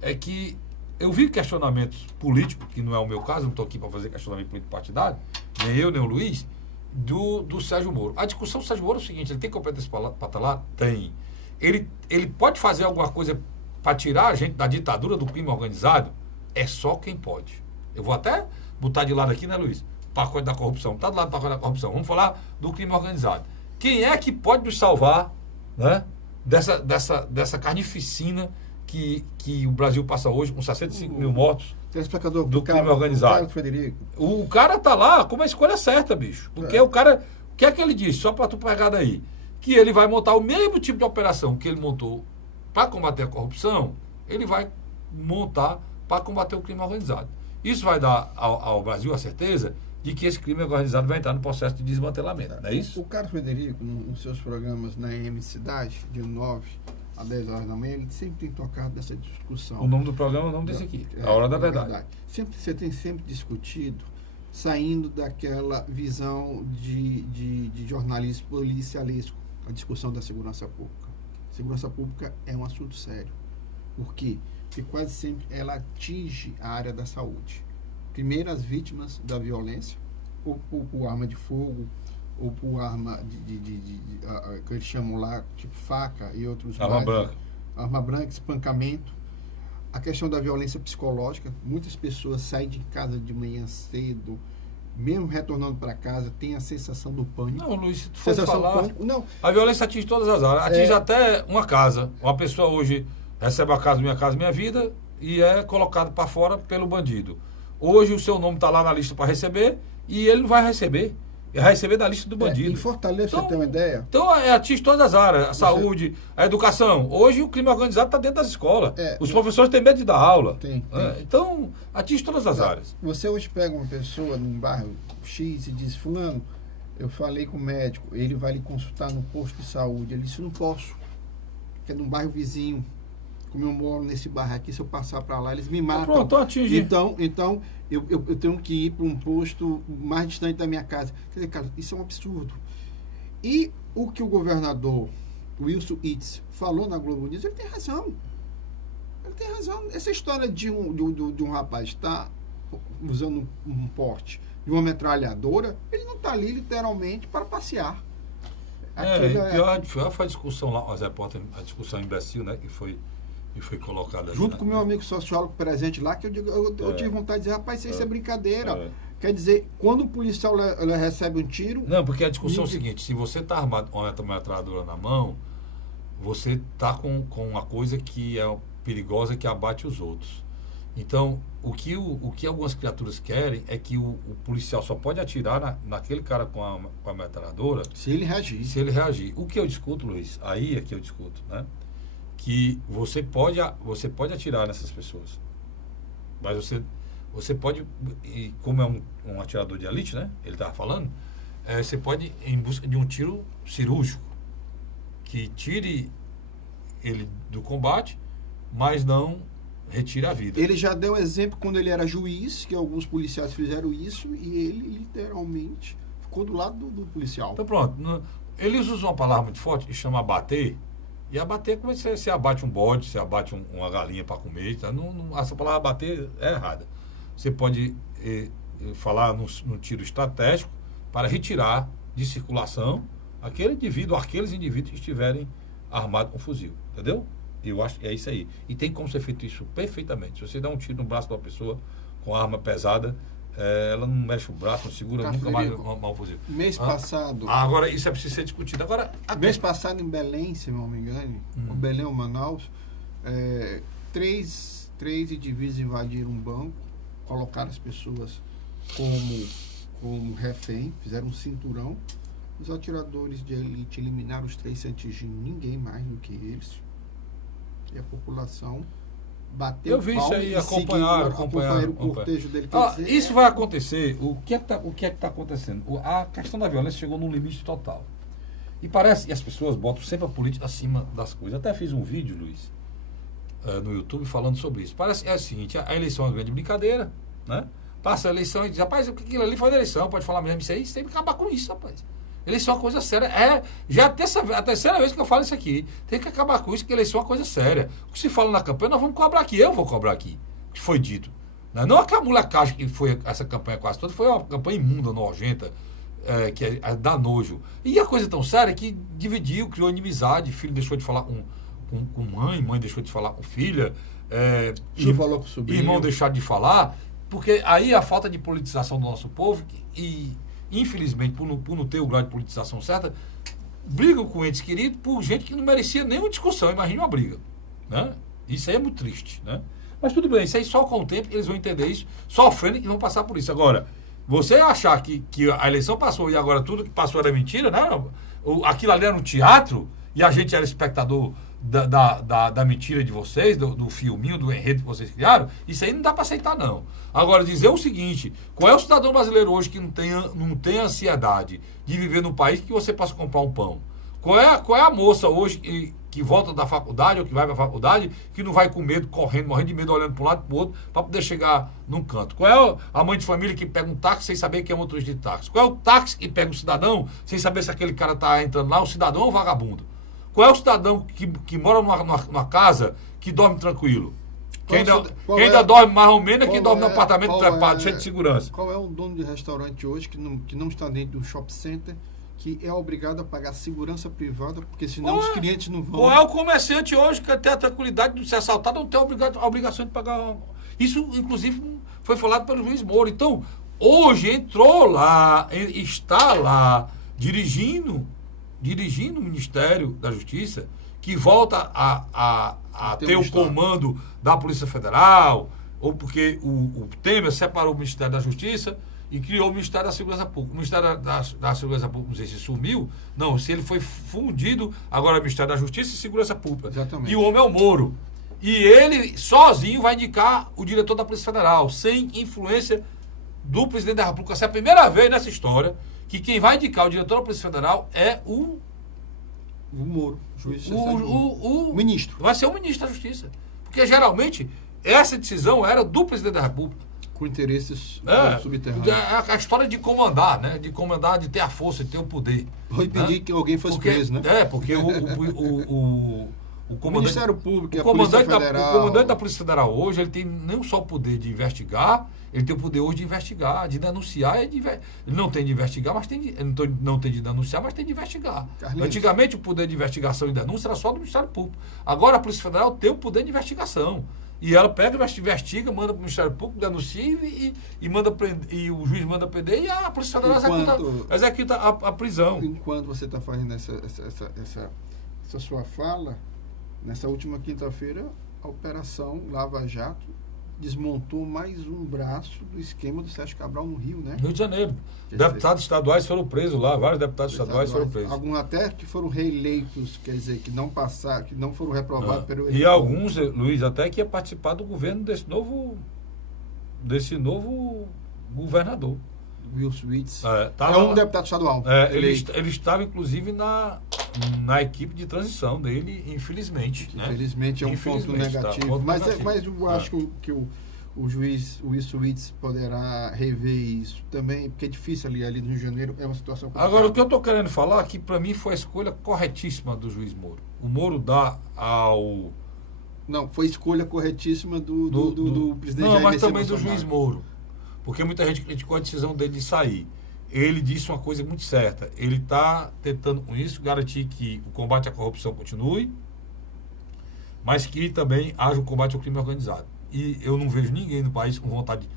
é que eu vi questionamentos políticos, que não é o meu caso, não estou aqui para fazer questionamento político partidário, nem eu, nem o Luiz, do Sérgio Moro. A discussão do Sérgio Moro é o seguinte: ele tem competência para estar lá? Tem. Ele pode fazer alguma coisa para tirar a gente da ditadura do crime organizado? É só quem pode. Eu vou até botar de lado aqui, né, Luiz? Pacote da corrupção. Está do lado do pacote da corrupção. Vamos falar do crime organizado. Quem é que pode nos salvar, né, dessa carnificina que o Brasil passa hoje com 65 mil mortos Telespectador, do crime organizado. Carlos Frederico. O cara tá lá com uma escolha certa, bicho. Porque o cara, o que é que ele disse? Só para tu pegar daí. Que ele vai montar o mesmo tipo de operação que ele montou para combater a corrupção, ele vai montar para combater o crime organizado. Isso vai dar ao Brasil a certeza de que esse crime organizado vai entrar no processo de desmantelamento, não é isso? O Carlos Frederico, nos seus programas na AM Cidade, de 9 a 10 horas da manhã, ele sempre tem tocado nessa discussão. O nome do programa é o nome desse aqui, A Hora da Verdade. Você tem sempre discutido, saindo daquela visão de jornalismo policialesco, a discussão da segurança pública. Segurança pública é um assunto sério. Por quê? Porque quase sempre ela atinge a área da saúde. Primeiro, as vítimas da violência, ou por arma de fogo, ou por arma que eles chamam lá, tipo faca e outros Arma branca. Arma branca, espancamento. A questão da violência psicológica. Muitas pessoas saem de casa de manhã cedo, mesmo retornando para casa, tem a sensação do pânico. Não, Luiz, se tu for falar, não. A violência atinge todas as áreas. Atinge até uma casa. Uma pessoa hoje recebe a Casa Minha Vida e é colocado para fora pelo bandido. Hoje o seu nome está lá na lista para receber e ele não vai receber. Ele vai receber da lista do bandido. Em Fortaleza, você tem uma ideia? Então, atinge todas as áreas. A saúde, a educação. Hoje o crime organizado está dentro das escolas. Os professores têm medo de dar aula. Tem. Então, atinge todas as áreas. Você hoje pega uma pessoa num bairro X e diz, fulano, eu falei com o médico, ele vai lhe consultar no posto de saúde. Ele disse, não posso, que é num bairro vizinho. Como eu moro nesse bairro aqui, se eu passar para lá, eles me matam. Pronto, atinge. Então eu tenho que ir para um posto mais distante da minha casa. Quer dizer, cara, isso é um absurdo. E o que o governador Wilson Itz falou na Globo News, ele tem razão. Ele tem razão. Essa história de um rapaz estar usando um porte de uma metralhadora, ele não está ali literalmente para passear. Pior foi a discussão lá, a discussão imbecil, né, que foi colocada. Junto com o meu amigo sociólogo presente lá, que eu tive vontade de dizer, rapaz, isso é brincadeira. Quer dizer, quando o policial recebe um tiro... Não, porque a discussão é o seguinte, se você está armado com uma metralhadora na mão, você está com uma coisa que é perigosa, que abate os outros. Então, o que algumas criaturas querem é que o policial só pode atirar naquele cara com a metralhadora... Se ele reagir. O que eu discuto, Luiz, aí é que eu discuto, né? Que você pode atirar nessas pessoas. Mas você pode, como é um atirador de elite, né? Ele estava falando, você pode ir em busca de um tiro cirúrgico que tire ele do combate, mas não retire a vida. Ele já deu exemplo quando ele era juiz, que alguns policiais fizeram isso, e ele literalmente ficou do lado do policial. Então pronto, eles usam uma palavra muito forte, que chama abater. E abater é como se você abate um bode, você abate uma galinha para comer. Tá? Essa palavra abater é errada. Você pode falar num tiro estratégico para retirar de circulação aqueles indivíduos que estiverem armados com fuzil. Entendeu? Eu acho que é isso aí. E tem como ser feito isso perfeitamente. Se você dá um tiro no braço de uma pessoa com arma pesada, ela não mexe o braço, não segura nunca mais um fuzil. Mês passado... Agora, isso é preciso ser discutido. Agora, mês passado em Belém, se não me engano, Belém ou Manaus, 3 indivíduos invadiram um banco, colocaram as pessoas como refém, fizeram um cinturão. Os atiradores de elite eliminaram os 3 sem atingir ninguém mais do que eles. E a população... bateu. Eu vi isso aí, acompanharam o cortejo dele. Isso vai acontecer. O que é que está acontecendo? A questão da violência chegou num limite total. E parece que as pessoas botam sempre a política acima das coisas. Até fiz um vídeo, Luiz, no YouTube falando sobre isso. Parece que é o seguinte, a eleição é uma grande brincadeira, né? Passa a eleição e diz, rapaz, aquilo ali foi da eleição, pode falar mesmo isso aí, você tem que acabar com isso, rapaz. Eleição é uma coisa séria. Já a terceira vez que eu falo isso aqui. Tem que acabar com isso, que eleição é uma coisa séria. O que se fala na campanha, nós vamos cobrar aqui. Eu vou cobrar aqui. O que foi dito. Não aquela molecagem que foi essa campanha quase toda, foi uma campanha imunda, nojenta, que dá nojo. E a coisa tão séria que dividiu, criou inimizade. Filho deixou de falar com mãe deixou de falar com filha. Falou com sobrinho. Irmão deixar de falar. Porque aí a falta de politização do nosso povo infelizmente, por não ter o grau de politização certa, brigam com entes queridos por gente que não merecia nenhuma discussão. Imagina uma briga. Né? Isso aí é muito triste, né? Mas tudo bem, isso aí só com o tempo eles vão entender isso, sofrendo e vão passar por isso. Agora, você achar que a eleição passou e agora tudo que passou era mentira, não. Aquilo ali era um teatro e a gente era espectador da mentira de vocês, do filminho, do enredo que vocês criaram, isso aí não dá para aceitar, não. Agora, dizer o seguinte, qual é o cidadão brasileiro hoje que não tem ansiedade de viver num país que você possa comprar um pão? Qual é a moça hoje que volta da faculdade ou que vai para a faculdade, que não vai com medo, correndo, morrendo de medo, olhando para um lado e para o outro, para poder chegar num canto? Qual é a mãe de família que pega um táxi sem saber quem é o motorista de táxi? Qual é o táxi que pega um cidadão sem saber se aquele cara está entrando lá, um cidadão ou um vagabundo? Qual é o cidadão que mora numa casa que dorme tranquilo? Quem ainda dorme mais ou menos é quem dorme num apartamento trepado, cheio de segurança. Qual é o dono de restaurante hoje que não está dentro de um shopping center, que é obrigado a pagar segurança privada, porque senão os clientes não vão... Qual é o comerciante hoje que tem a tranquilidade de ser assaltado, não tem a obrigação de pagar... Isso, inclusive, foi falado pelo juiz Moro. Então, hoje entrou lá, está lá, dirigindo o Ministério da Justiça, que volta a ter o comando da Polícia Federal, ou porque o Temer separou o Ministério da Justiça e criou o Ministério da Segurança Pública. O Ministério da Segurança Pública, não sei se sumiu, não, se ele foi fundido, agora é o Ministério da Justiça e Segurança Pública. Exatamente. E o homem é o Moro. E ele sozinho vai indicar o diretor da Polícia Federal, sem influência do presidente da República. Essa é a primeira vez nessa história que quem vai indicar o diretor da Polícia Federal é o Moro, juiz. O ministro. Vai ser o ministro da Justiça. Porque geralmente essa decisão era do presidente da República. Com interesses subterrâneos. A história de comandar, né? De comandar, de ter a força, de ter o poder. Vou impedir que alguém fosse preso, né? Porque o Ministério Público e a Polícia Federal. O comandante da Polícia Federal hoje, ele tem não só o poder de investigar, ele tem o poder hoje de investigar, de denunciar. Ele não tem de investigar, mas tem ele não tem de denunciar, mas tem de investigar. Carlinhos. Antigamente o poder de investigação e denúncia era só do Ministério Público. Agora a Polícia Federal tem o poder de investigação. E ela pega, investiga, manda para o Ministério Público, denuncia e manda prender, e o juiz manda prender e a Polícia Federal executa a prisão. Enquanto você está fazendo essa sua fala, nessa última quinta-feira, a Operação Lava Jato desmontou mais um braço do esquema do Sérgio Cabral no Rio, né? Rio de Janeiro. Deputados estaduais foram presos lá, vários deputados estaduais foram presos. Alguns até que foram reeleitos, quer dizer, que não passaram, que não foram reprovados pelo... E alguns, Luiz, até que ia participar do governo desse novo governador. Wilson Witz. É um deputado estadual. Ele estava, inclusive, na equipe de transição dele, infelizmente. Infelizmente, né? É um ponto negativo. Mas eu acho que o juiz Wilson Witz poderá rever isso também, porque é difícil ali no Rio de Janeiro, é uma situação complicada. Agora, o que eu estou querendo falar aqui, para mim, foi a escolha corretíssima do juiz Moro. O Moro dá ao... Não, foi escolha corretíssima do presidente Jair mas também Bolsonaro. do juiz Moro. Porque muita gente criticou a decisão dele de sair. Ele disse uma coisa muito certa. Ele está tentando, com isso, garantir que o combate à corrupção continue, mas que também haja o combate ao crime organizado. E eu não vejo ninguém no país com vontade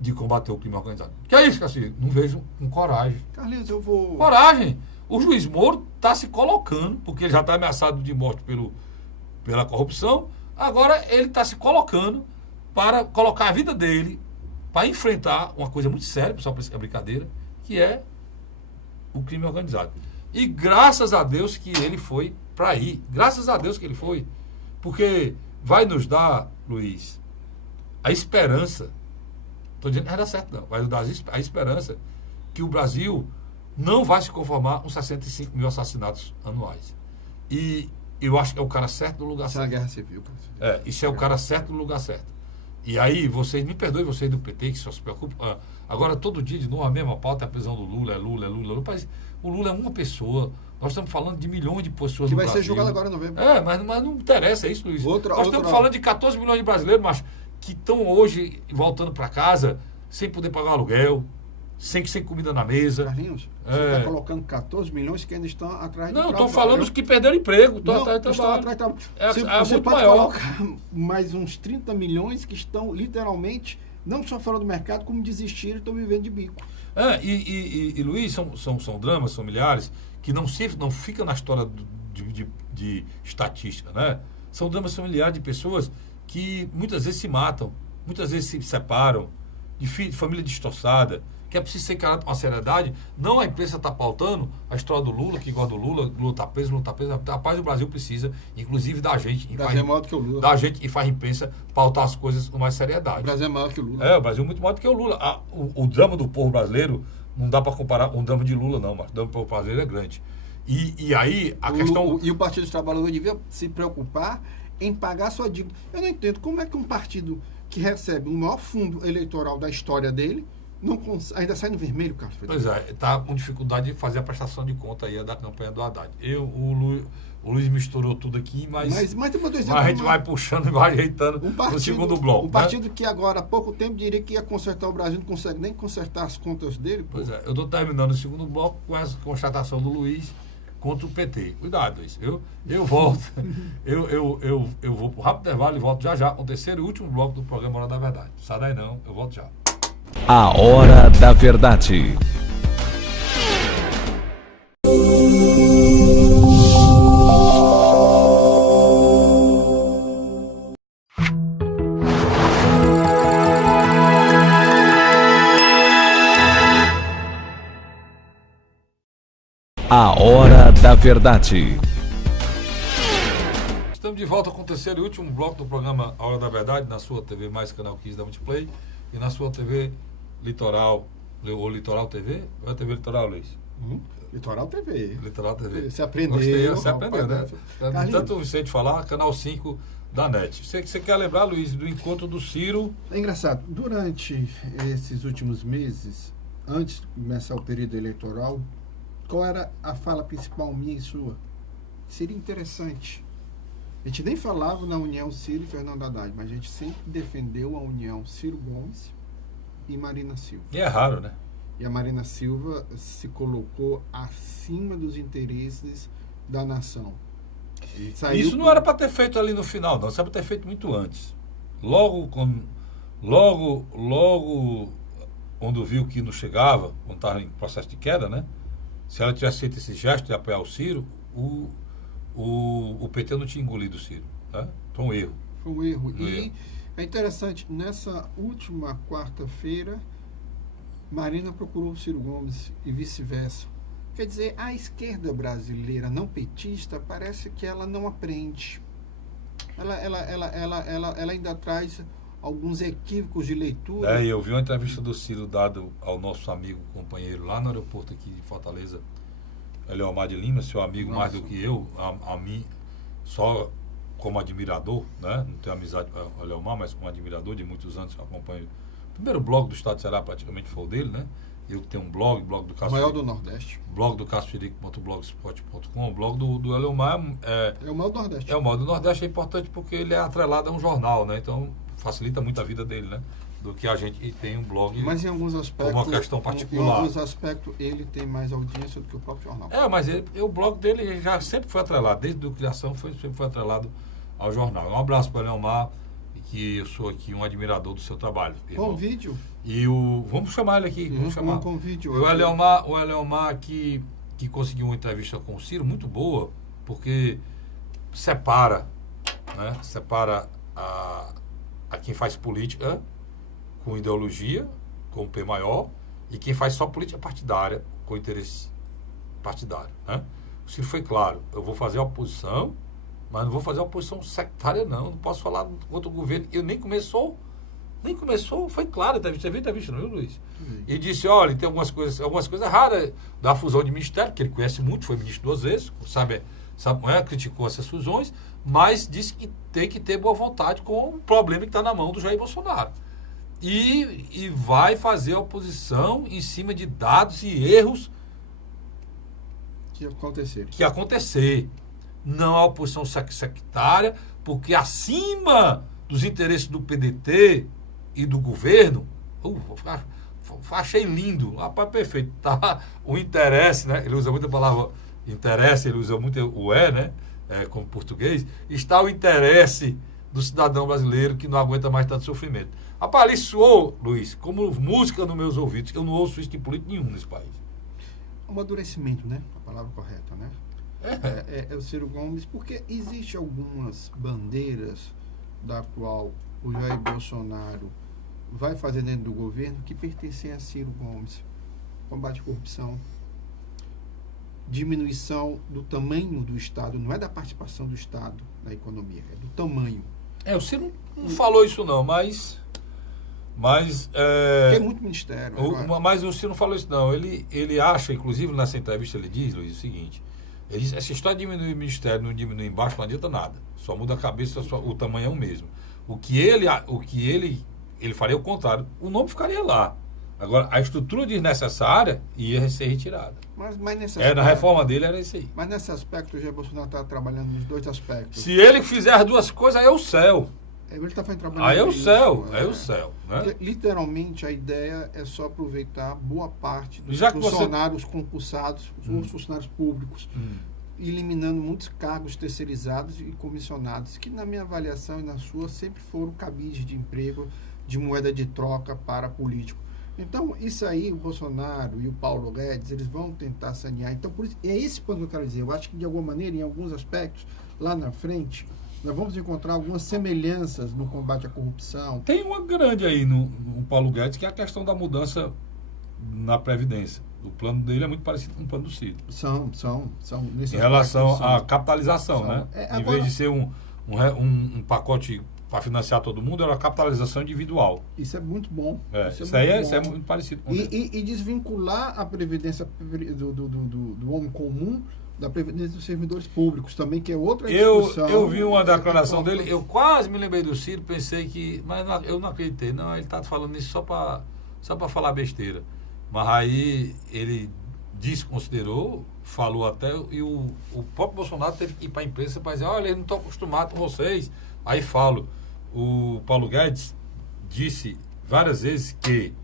de combater o crime organizado. Que é isso, Castilho? Não vejo com coragem. Carlinhos, eu vou... Coragem! O juiz Moro está se colocando, porque ele já está ameaçado de morte pela corrupção, agora ele está se colocando para colocar a vida dele para enfrentar uma coisa muito séria, pessoal, para essa brincadeira, que é o crime organizado. E graças a Deus que ele foi para aí. Graças a Deus que ele foi. Porque vai nos dar, Luiz, a esperança. Estou dizendo que não vai dar certo, não. Vai nos dar a esperança que o Brasil não vai se conformar com 65 mil assassinatos anuais. E eu acho que é o cara certo no lugar certo. Isso é a guerra civil. Isso é o cara certo no lugar certo. E aí, vocês, me perdoem, vocês do PT, que só se preocupam. Agora, todo dia, de novo, a mesma pauta é a prisão do Lula, é Lula. O Lula é uma pessoa. Nós estamos falando de milhões de pessoas que no vai Brasil. ser julgado agora em novembro. Mas não interessa isso, Luiz. Nós estamos falando de 14 milhões de brasileiros, mas que estão hoje voltando para casa sem poder pagar aluguel, sem comida na mesa. Carlinhos, você está colocando 14 milhões que ainda estão atrás do trabalho. Não, estou falando os que perderam emprego. Estão atrás do trabalho. Você muito pode maior. colocar mais uns 30 milhões que estão literalmente, não só fora do mercado, como desistiram e estão vivendo de bico. E Luiz, são dramas familiares que não ficam na história de estatística, né? São dramas familiares de pessoas que muitas vezes se matam, muitas vezes se separam, de família destroçada, que é preciso ser encarado com uma seriedade. Não a imprensa está pautando a história do Lula, que gosta do Lula está preso, Lula está preso. Rapaz, o Brasil precisa, inclusive, da gente. O Brasil é maior do que o Lula. Da gente e faz imprensa pautar as coisas com mais seriedade. O Brasil é maior que o Lula. É, o Brasil é muito maior do que o Lula. O drama do povo brasileiro não dá para comparar com o drama de Lula, não, mas o drama do povo brasileiro é grande. E aí, a questão... E o Partido dos Trabalhadores devia se preocupar em pagar sua dívida. Eu não entendo como é que um partido que recebe o maior fundo eleitoral da história dele ainda sai no vermelho, Carlos. Pois é, está com dificuldade de fazer a prestação de conta aí da campanha do Haddad. O Luiz misturou tudo aqui, mas a gente vai puxando e vai ajeitando no segundo bloco. Um partido que agora há pouco tempo diria que ia consertar o Brasil, não consegue nem consertar as contas dele. Pois é, eu estou terminando o segundo bloco com essa constatação do Luiz contra o PT. Cuidado, Luiz. Eu volto. eu vou para o rápido intervalo e volto já com o terceiro e último bloco do programa Hora da Verdade. Sai daí não, eu volto já. A Hora da Verdade. A Hora da Verdade. Estamos de volta com o terceiro e último bloco do programa A Hora da Verdade, na sua TV mais canal 15 da Multiplay e na sua TV Litoral, ou Litoral TV? Ou é TV Litoral, Luiz? Litoral TV. Litoral TV. Você aprendeu. Você aprendeu, né? Carlinhos. Tanto o Vicente falar, canal 5 da NET. Você quer lembrar, Luiz, do encontro do Ciro? É engraçado, durante esses últimos meses, antes de começar o período eleitoral, qual era a fala principal minha e sua? Seria interessante. A gente nem falava na união Ciro e Fernando Haddad, mas a gente sempre defendeu a união Ciro Gomes e Marina Silva. E é raro, né? E a Marina Silva se colocou acima dos interesses da nação. Isso não era para ter feito ali no final, não. Isso era para ter feito muito antes. Logo quando viu que não chegava, quando estava em processo de queda, né? Se ela tivesse feito esse gesto de apoiar o Ciro, o PT não tinha engolido o Ciro. Tá? Foi um erro. Foi um erro. E é interessante, nessa última quarta-feira, Marina procurou o Ciro Gomes e vice-versa. Quer dizer, a esquerda brasileira não petista parece que ela não aprende. Ela ainda traz alguns equívocos de leitura. Eu vi uma entrevista do Ciro dado ao nosso amigo, companheiro, lá no aeroporto aqui de Fortaleza, Eleomar de Lima, seu amigo. Nossa. Mais do que eu, a mim, só como admirador, né? Não tenho amizade com o Eleomar, mas como admirador de muitos anos que eu acompanho. O primeiro blog do Estado de Ceará praticamente foi o dele, né? Eu que tenho um blog do Cássio. O maior do Nordeste. Blog do CássioFelipe.blogspot.com. O blog do Eleomar é o maior do Nordeste. É o maior do Nordeste, é importante porque ele é atrelado a um jornal, né? Então facilita muito a vida dele, né? Do que a gente tem um blog. Mas em alguns aspectos, uma questão particular. Em alguns aspectos ele tem mais audiência do que o próprio jornal. Mas o blog dele já sempre foi atrelado, desde a criação sempre foi atrelado ao jornal. Um abraço para o Eleomar, que eu sou aqui um admirador do seu trabalho. Com vídeo. E vamos chamar ele aqui. Vamos chamar. Com vídeo. O Eleomar que conseguiu uma entrevista com o Ciro muito boa, porque separa, né? Separa a quem faz política com ideologia, com o P maior, e quem faz só política partidária, com interesse partidário, né? O Ciro foi claro, eu vou fazer a oposição, mas não vou fazer a oposição sectária, não posso falar contra o governo. Eu nem começou, foi claro, você viu a entrevista, não viu, Luiz? E disse, olha, tem algumas coisas raras da fusão de ministério, que ele conhece muito, foi ministro 2 vezes, sabe, criticou essas fusões, mas disse que tem que ter boa vontade com o problema que está na mão do Jair Bolsonaro. E vai fazer a oposição em cima de dados e erros que acontecer. Não a oposição sectária, porque dos interesses do PDT e do governo, achei lindo, rapaz, perfeito, tá? O interesse, né? Ele usa muito a palavra interesse, ele usa muito o né? Como português, está o interesse do cidadão brasileiro que não aguenta mais tanto sofrimento. Rapaz, ali soou, Luiz, como música nos meus ouvidos, eu não ouço isso de político nenhum nesse país. Amadurecimento, né? A palavra correta, né? É o Ciro Gomes, porque existe algumas bandeiras da qual o Jair Bolsonaro vai fazer dentro do governo que pertencem a Ciro Gomes. Combate à corrupção, diminuição do tamanho do Estado, não é da participação do Estado na economia, é do tamanho. O Ciro não falou isso não, mas Porque é muito ministério. mas o Ciro não falou isso não. Ele acha, inclusive nessa entrevista ele diz, Luiz, o seguinte: ele diz, essa história de diminuir o ministério, não diminuir embaixo, não adianta nada. Só muda a cabeça, o tamanho é o mesmo. O que ele faria o contrário. O nome ficaria lá. Agora, a estrutura desnecessária ia ser retirada. Mas nesse Na reforma dele era isso aí. Mas nesse aspecto, o Jair Bolsonaro está trabalhando nos dois aspectos. Se ele fizer as duas coisas, aí é o céu. Ele está fazendo trabalho. Aí é o céu, é o céu. Né? Porque, literalmente, a ideia é só aproveitar boa parte dos Já que funcionários concursados, os funcionários públicos, eliminando muitos cargos terceirizados e comissionados, que na minha avaliação e na sua sempre foram cabides de emprego, de moeda de troca para político. Então, isso aí, o Bolsonaro e o Paulo Guedes, eles vão tentar sanear. Então, por isso, é esse ponto que eu quero dizer. Eu acho que, de alguma maneira, em alguns aspectos, lá na frente, nós vamos encontrar algumas semelhanças no combate à corrupção. Tem uma grande aí no Paulo Guedes, que é a questão da mudança na Previdência. O plano dele é muito parecido com o plano do Ciro. São nesse em relação aspecto, à capitalização, né? Agora, em vez de ser um pacote para financiar todo mundo, era uma capitalização individual. Isso é muito bom. Isso é muito parecido com e desvincular a previdência do homem comum da previdência dos servidores públicos também, que é outra discussão. Eu vi uma declaração dele, eu quase me lembrei do Ciro, pensei que... Mas eu não acreditei. Não, ele está falando isso só para falar besteira. Mas aí ele desconsiderou, falou até, e o próprio Bolsonaro teve que ir para a imprensa para dizer, olha, eu não estou acostumado com vocês. Aí falo, o Paulo Guedes disse várias vezes que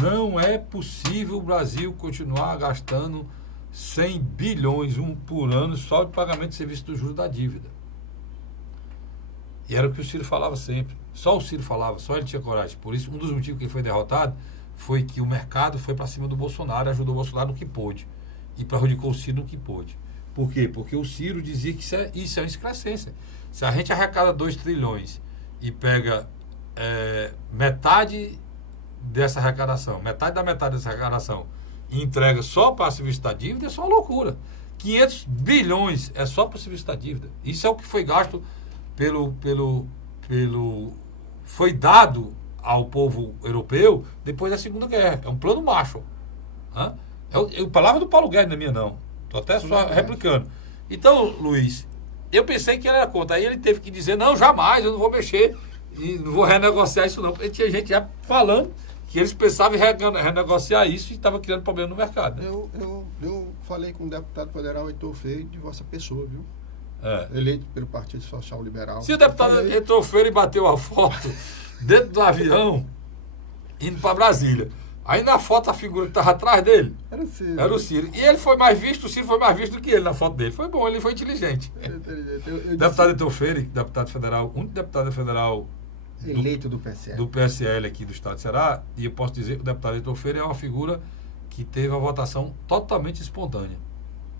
não é possível o Brasil continuar gastando 100 bilhões por ano só de pagamento de serviço do juros da dívida. E era o que o Ciro falava sempre. Só o Ciro falava, só ele tinha coragem. Por isso, um dos motivos que ele foi derrotado foi que o mercado foi para cima do Bolsonaro, ajudou o Bolsonaro no que pôde. E prejudicou o Ciro no que pôde. Por quê? Porque o Ciro dizia que isso é uma excrescência. Se a gente arrecada 2 trilhões e pega metade dessa arrecadação, metade dessa arrecadação, e entrega só para serviço da dívida, é só uma loucura. 500 bilhões é só para o serviço da dívida. Isso é o que foi gasto foi dado ao povo europeu depois da Segunda Guerra. É um plano Marshall. É a palavra do Paulo Guedes, não é minha, não. Estou até só replicando. Então, Luiz, eu pensei que ele era contra. Aí ele teve que dizer, não, jamais, eu não vou mexer e não vou renegociar isso não. Porque tinha gente já falando que eles pensavam em renegociar isso e estava criando problema no mercado. Né? Eu falei com o deputado federal Heitor Freire de vossa pessoa, viu? Eleito pelo Partido Social Liberal. Se o deputado Heitor Freire bateu a foto dentro do avião, indo para Brasília, aí na foto a figura que estava atrás dele era o Ciro. E ele foi mais visto, o Ciro foi mais visto do que ele na foto dele. Foi bom, ele foi inteligente. Deputado Heitor Freire, deputado federal, único deputado federal eleito do PSL. Do PSL aqui do estado de Ceará, e eu posso dizer que o deputado Heitor Freire é uma figura que teve a votação totalmente espontânea.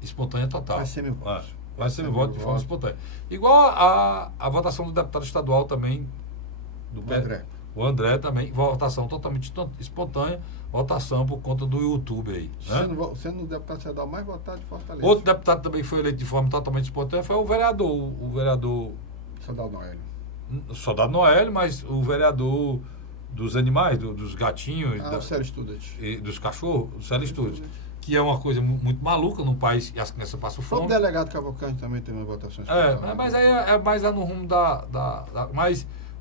Espontânea total. Vai ser meu voto. Vai ser meu voto de forma espontânea. Igual a votação do deputado estadual também, o André também, votação totalmente espontânea, votação por conta do YouTube aí. Né? Sendo o deputado estadual mais votado de Fortaleza. Outro deputado também que foi eleito de forma totalmente espontânea foi o vereador Soldado Noélio. Soldado Noélio, mas o vereador dos animais, dos gatinhos, o Célio Studat. E dos cachorros, o Célio Studat, que é uma coisa muito maluca num país que as crianças passam fome. O delegado Cavalcante também tem uma votação espetacular. Mas aí é mais lá no rumo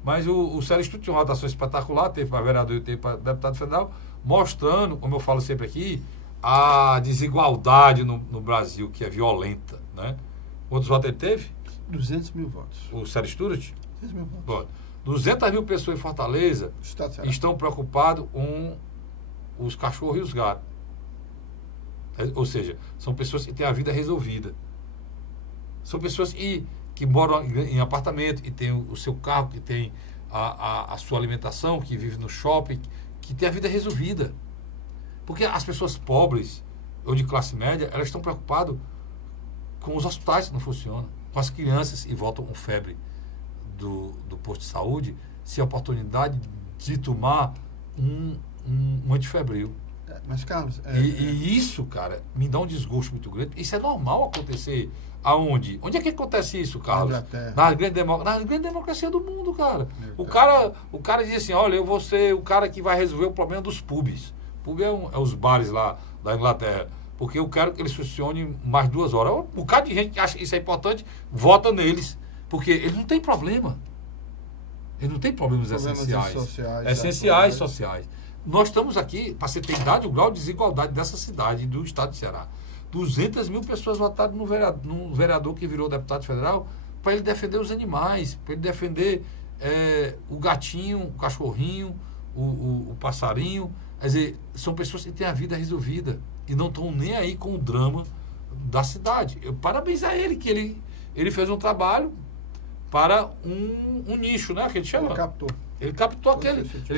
mas o Célio Studat tinha uma votação espetacular, teve para vereador e teve para deputado federal, mostrando, como eu falo sempre aqui, a desigualdade no Brasil, que é violenta. Né? Quantos votos ele teve? 200 mil votos. O Célio Studat? 200 mil votos. 200 mil pessoas em Fortaleza estão preocupadas com os cachorros e os gatos. Ou seja, são pessoas que têm a vida resolvida. São pessoas que moram em apartamento, que têm o seu carro, que têm a sua alimentação, que vivem no shopping, que têm a vida resolvida. Porque as pessoas pobres, ou de classe média, elas estão preocupadas com os hospitais que não funcionam, com as crianças e voltam com febre do posto de saúde, se a oportunidade de tomar um antifebril. Mas, Carlos... E isso, cara, me dá um desgosto muito grande. Isso é normal acontecer aonde? Onde é que acontece isso, Carlos? Na grande democracia do mundo, cara. O cara diz assim, olha, eu vou ser o cara que vai resolver o problema dos pubs. Pub é os bares lá da Inglaterra. Porque eu quero que eles funcionem mais 2 horas. Um bocado de gente que acha que isso é importante, vota neles. Porque ele não tem problema. Ele não tem problemas essenciais. Essenciais sociais. Nós estamos aqui, para você ter idade, o grau de desigualdade dessa cidade, do estado de Ceará. 200 mil pessoas votaram no vereador que virou deputado federal para ele defender os animais, para ele defender o gatinho, o cachorrinho, o passarinho. Quer dizer, são pessoas que têm a vida resolvida e não estão nem aí com o drama da cidade. Parabéns a ele, que ele fez um trabalho para um nicho, né? Que ele chama. Ele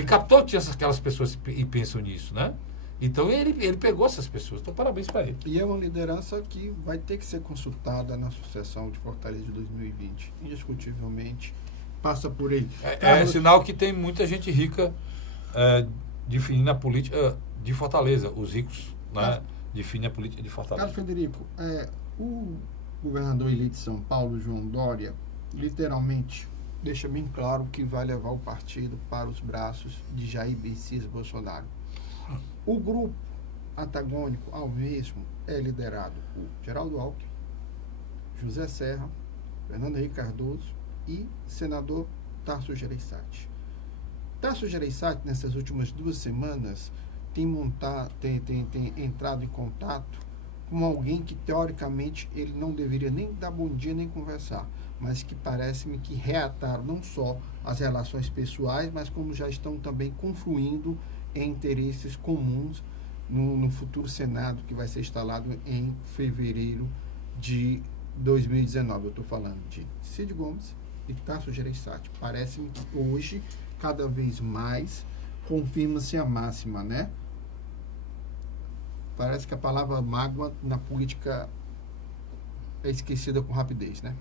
captou que aquelas pessoas e pensam nisso, né? Então ele pegou essas pessoas. Então, parabéns para ele. E é uma liderança que vai ter que ser consultada na sucessão de Fortaleza de 2020. Indiscutivelmente, passa por ele. É sinal que tem muita gente rica definindo a política de Fortaleza. Os ricos, né, definem a política de Fortaleza. Carlos Frederico, o governador eleito de São Paulo, João Dória, literalmente deixa bem claro que vai levar o partido para os braços de Jair Messias Bolsonaro. O grupo antagônico ao mesmo é liderado por Geraldo Alckmin, José Serra, Fernando Henrique Cardoso e senador Tasso Gereissati. Tasso Gereissati, nessas últimas 2 semanas, tem entrado em contato com alguém que, teoricamente, ele não deveria nem dar bom dia nem conversar, mas que parece-me que reataram não só as relações pessoais, mas como já estão também confluindo em interesses comuns no futuro Senado, que vai ser instalado em fevereiro de 2019. Eu estou falando de Cid Gomes e Tasso Gereissati. Parece-me que hoje, cada vez mais, confirma-se a máxima, né? Parece que a palavra mágoa na política é esquecida com rapidez, né?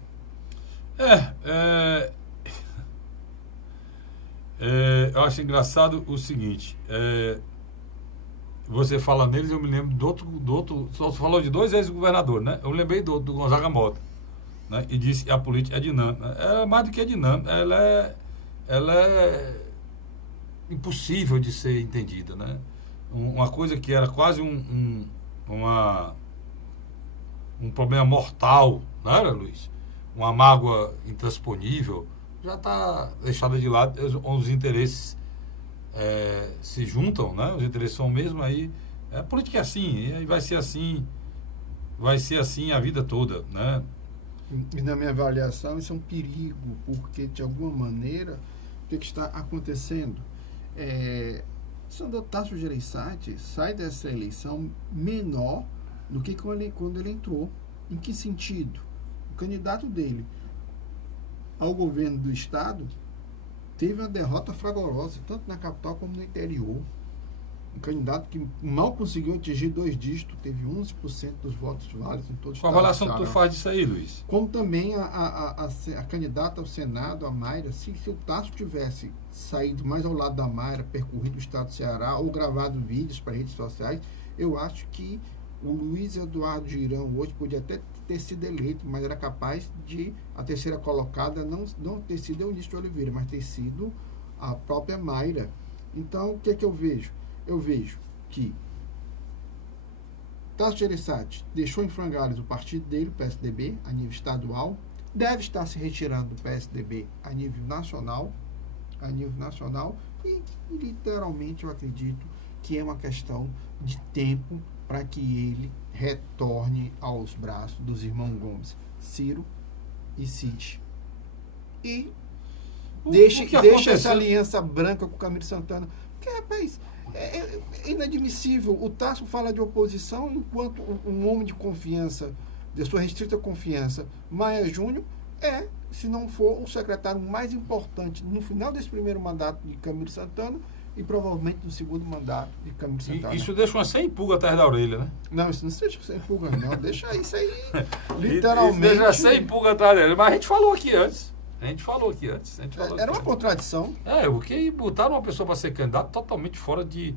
Eu acho engraçado o seguinte, você fala neles, eu me lembro do outro, só falou de 2 ex-governadores, né? Eu lembrei do Gonzaga Mota, né? E disse que a política é dinâmica. Ela é mais do que dinâmica, ela é impossível de ser entendida, né? Uma coisa que era quase um problema mortal, não era, Luiz? Uma mágoa intransponível, já está deixada de lado, os interesses se juntam, né? Os interesses são o mesmo, aí a política é assim, e aí vai ser assim a vida toda, né? E na minha avaliação isso é um perigo, porque de alguma maneira o que está acontecendo? O senador Tasso Gereissati sai dessa eleição menor do que quando ele entrou. Em que sentido? O candidato dele ao governo do estado teve uma derrota fragorosa, tanto na capital como no interior. Um candidato que mal conseguiu atingir 2 dígitos, teve 11% dos votos válidos em todo o estado. Qual a avaliação que tu faz disso aí, Luiz? Como também a candidata ao Senado, a Mayra, se o Tasso tivesse saído mais ao lado da Mayra, percorrido o estado do Ceará, ou gravado vídeos para redes sociais, eu acho que o Luiz Eduardo Girão hoje podia até ter sido eleito, mas era capaz de a terceira colocada não ter sido Eunice de Oliveira, mas ter sido a própria Mayra. Então, o que é que eu vejo? Eu vejo que Tasso Gereissati deixou em frangalhos o partido dele, o PSDB, a nível estadual, deve estar se retirando do PSDB a nível nacional, e literalmente eu acredito que é uma questão de tempo para que ele retorne aos braços dos irmãos Gomes, Ciro e Cid. E deixe essa aliança branca com o Camilo Santana. Porque, rapaz, é inadmissível. O Tasso fala de oposição enquanto um homem de confiança, de sua restrita confiança, Maia Júnior, se não for o secretário mais importante no final desse primeiro mandato de Camilo Santana, e provavelmente no segundo mandato de Camilo Santana. Isso deixa uma sem pulga atrás da orelha, né? Não, isso não seja sem pulga, não. Deixa isso aí, literalmente. Isso deixa sem pulga atrás da orelha. Mas a gente falou aqui antes. Era uma contradição. Porque botaram uma pessoa para ser candidato totalmente fora de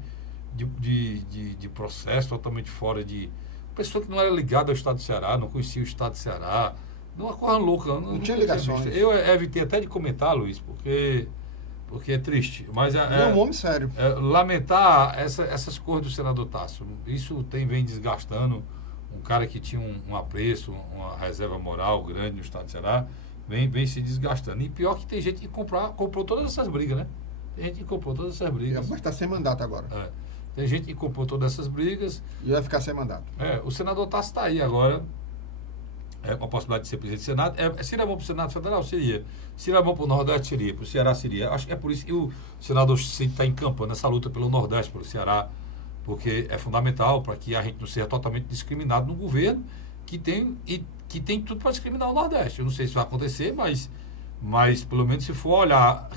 processo, totalmente fora de... Pessoa que não era ligada ao Estado do Ceará, não conhecia o Estado do Ceará. Uma coisa louca. Não tinha ligações. Eu evitei até de comentar, Luiz, porque é triste. Mas é um homem sério. Lamentar essas coisas do senador Tasso. Isso vem desgastando um cara que tinha um apreço, uma reserva moral grande no Estado do Ceará, vem se desgastando. E pior que tem gente que comprou todas essas brigas, né? Tem gente que comprou todas essas brigas. Mas está sem mandato agora. Tem gente que comprou todas essas brigas. E vai ficar sem mandato. O senador Tasso está aí agora. Com a possibilidade de ser presidente do Senado. Seria bom para o Senado Federal? Seria. Seria bom para o Nordeste? Seria. Para o Ceará? Seria. Acho que é por isso que o senador está encampando essa luta pelo Nordeste, pelo Ceará, porque é fundamental para que a gente não seja totalmente discriminado no governo que tem tudo para discriminar o Nordeste. Eu não sei se vai acontecer, mas pelo menos se for olhar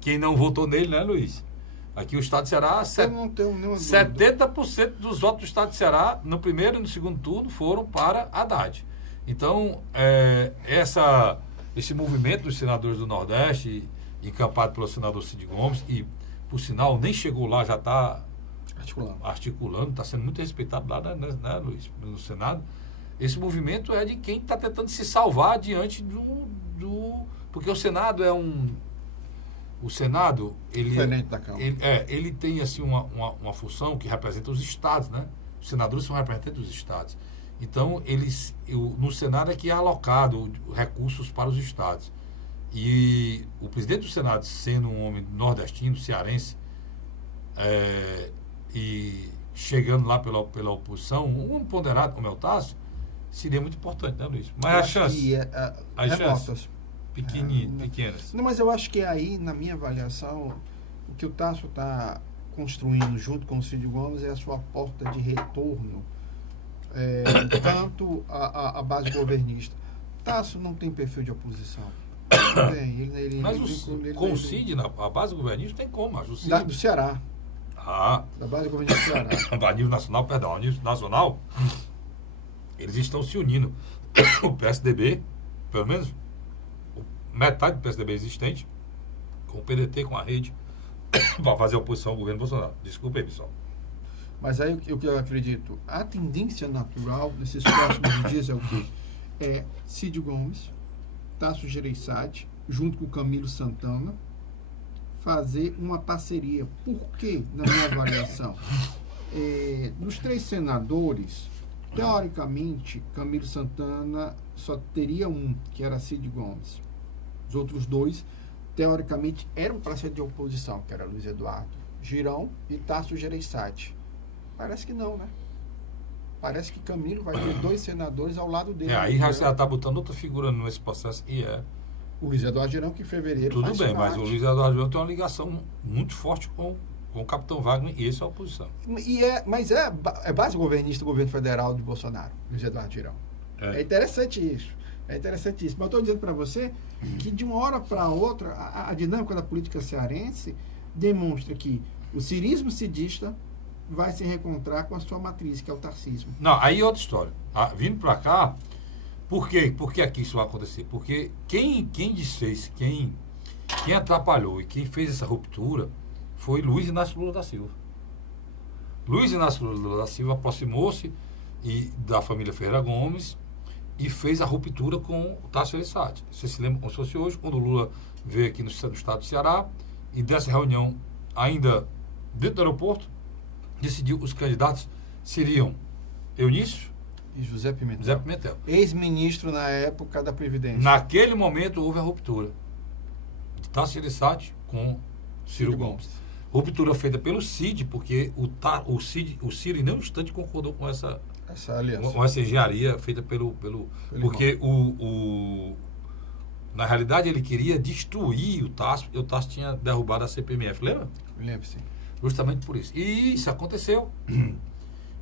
quem não votou nele, né, Luiz? Aqui o Estado do Ceará, 70% dos votos do Estado do Ceará, no primeiro e no segundo turno, foram para Haddad. Então, esse movimento dos senadores do Nordeste, encampado pelo senador Cid Gomes, e, por sinal, nem chegou lá, já está articulando, está sendo muito respeitado lá, né, Luiz, no Senado. Esse movimento é de quem está tentando se salvar diante porque o Senado é o Senado, diferente da Câmara. Ele tem assim uma função que representa os estados, né? Os senadores são representantes dos estados. Então, no Senado é que é alocado recursos para os estados. E o presidente do Senado, sendo um homem nordestino, cearense, e chegando lá pela oposição, um ponderado como é o Tasso, seria muito importante, né, Luiz? Mas as chances pequenas. Não, mas eu acho que aí, na minha avaliação, o que o Tasso está construindo junto com o Cid Gomes é a sua porta de retorno, tanto a base governista. Tasso não tem perfil de oposição. Não tem. Com o Cid, a base governista tem como, mas o Cid... Do Ceará. Da base governista do Ceará. A nível nacional, perdão, a nível nacional, eles estão se unindo. O PSDB, pelo menos metade do PSDB existente, com o PDT, com a rede, para fazer oposição ao governo Bolsonaro. Desculpa aí, pessoal. Mas aí o que eu acredito, a tendência natural nesses próximos dias é o quê? É Cid Gomes, Tasso Gereissati, junto com o Camilo Santana, fazer uma parceria. Por quê, na minha avaliação? Dos 3 senadores, teoricamente, Camilo Santana só teria um, que era Cid Gomes. Os outros 2, teoricamente, eram para ser de oposição, que era Luiz Eduardo Girão e Tasso Gereissati. Parece que não, né? Parece que Camilo vai ter 2 senadores ao lado dele. Aí já está botando outra figura nesse processo, e o Luiz Eduardo Girão, que em fevereiro tudo bem, mas o Luiz Eduardo Girão tem uma ligação muito forte com o capitão Wagner, e esse é a oposição. Mas é base governista do governo federal de Bolsonaro, Luiz Eduardo Girão. É interessante isso. Mas eu estou dizendo para você que de uma hora para outra, a dinâmica da política cearense demonstra que o cirismo cidista vai se reencontrar com a sua matriz, que é o tarcismo. Não, aí é outra história. Vindo para cá, por quê? Por que aqui isso vai acontecer? Porque quem desfez, quem atrapalhou e quem fez essa ruptura foi Luiz Inácio Lula da Silva. Luiz Inácio Lula da Silva aproximou-se da família Ferreira Gomes e fez a ruptura com o Tasso Gereissati. Você se lembra como se fosse hoje, quando o Lula veio aqui no estado do Ceará, e dessa reunião, ainda dentro do aeroporto, decidiu os candidatos seriam Eunício e José Pimentel. Ex-ministro na época da Previdência. Naquele momento houve a ruptura de Tasso Gereissati com Ciro Gomes. Ruptura feita pelo Cid, porque o Ciro em nenhum instante concordou com essa aliança, com essa engenharia feita pelo porque na realidade ele queria destruir o Tasso, porque o Tasso tinha derrubado a CPMF, lembra? Lembro, sim. Justamente por isso. E isso aconteceu.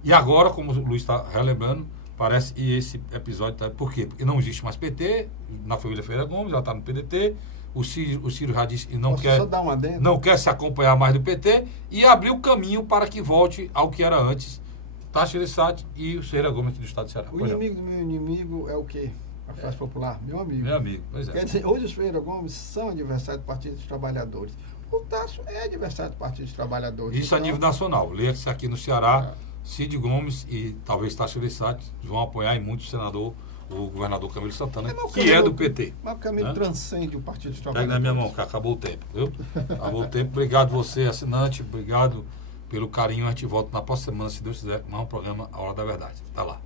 E agora, como o Luiz está relembrando, parece que esse episódio está... Por quê? Porque não existe mais PT na família Ferreira Gomes, ela está no PDT, O Ciro já disse que não Posso quer, só dar um adendo? não quer se acompanhar mais do PT e abrir o caminho para que volte ao que era antes, Tasso Gereissati e o Ferreira Gomes aqui do Estado do Ceará. O Pois não. inimigo do meu inimigo é o quê? A frase popular, meu amigo. Meu amigo, pois é. Quer dizer, hoje os Ferreira Gomes são adversários do Partido dos Trabalhadores. O Tasso é adversário do Partido dos Trabalhadores. Isso a Então, nível nacional. Leia-se aqui no Ceará, Cid Gomes e talvez Tasso Gereissati vão apoiar e muito o governador Camilo Santana, mas o que é Camilo- do PT. Mas o Camilo Né? transcende o Partido dos Pega Trabalhadores. na minha mão, que acabou o tempo, viu? Acabou o tempo. Obrigado você, assinante. Obrigado pelo carinho. A gente volta na próxima semana, se Deus quiser, mais um programa A Hora da Verdade. Tá lá.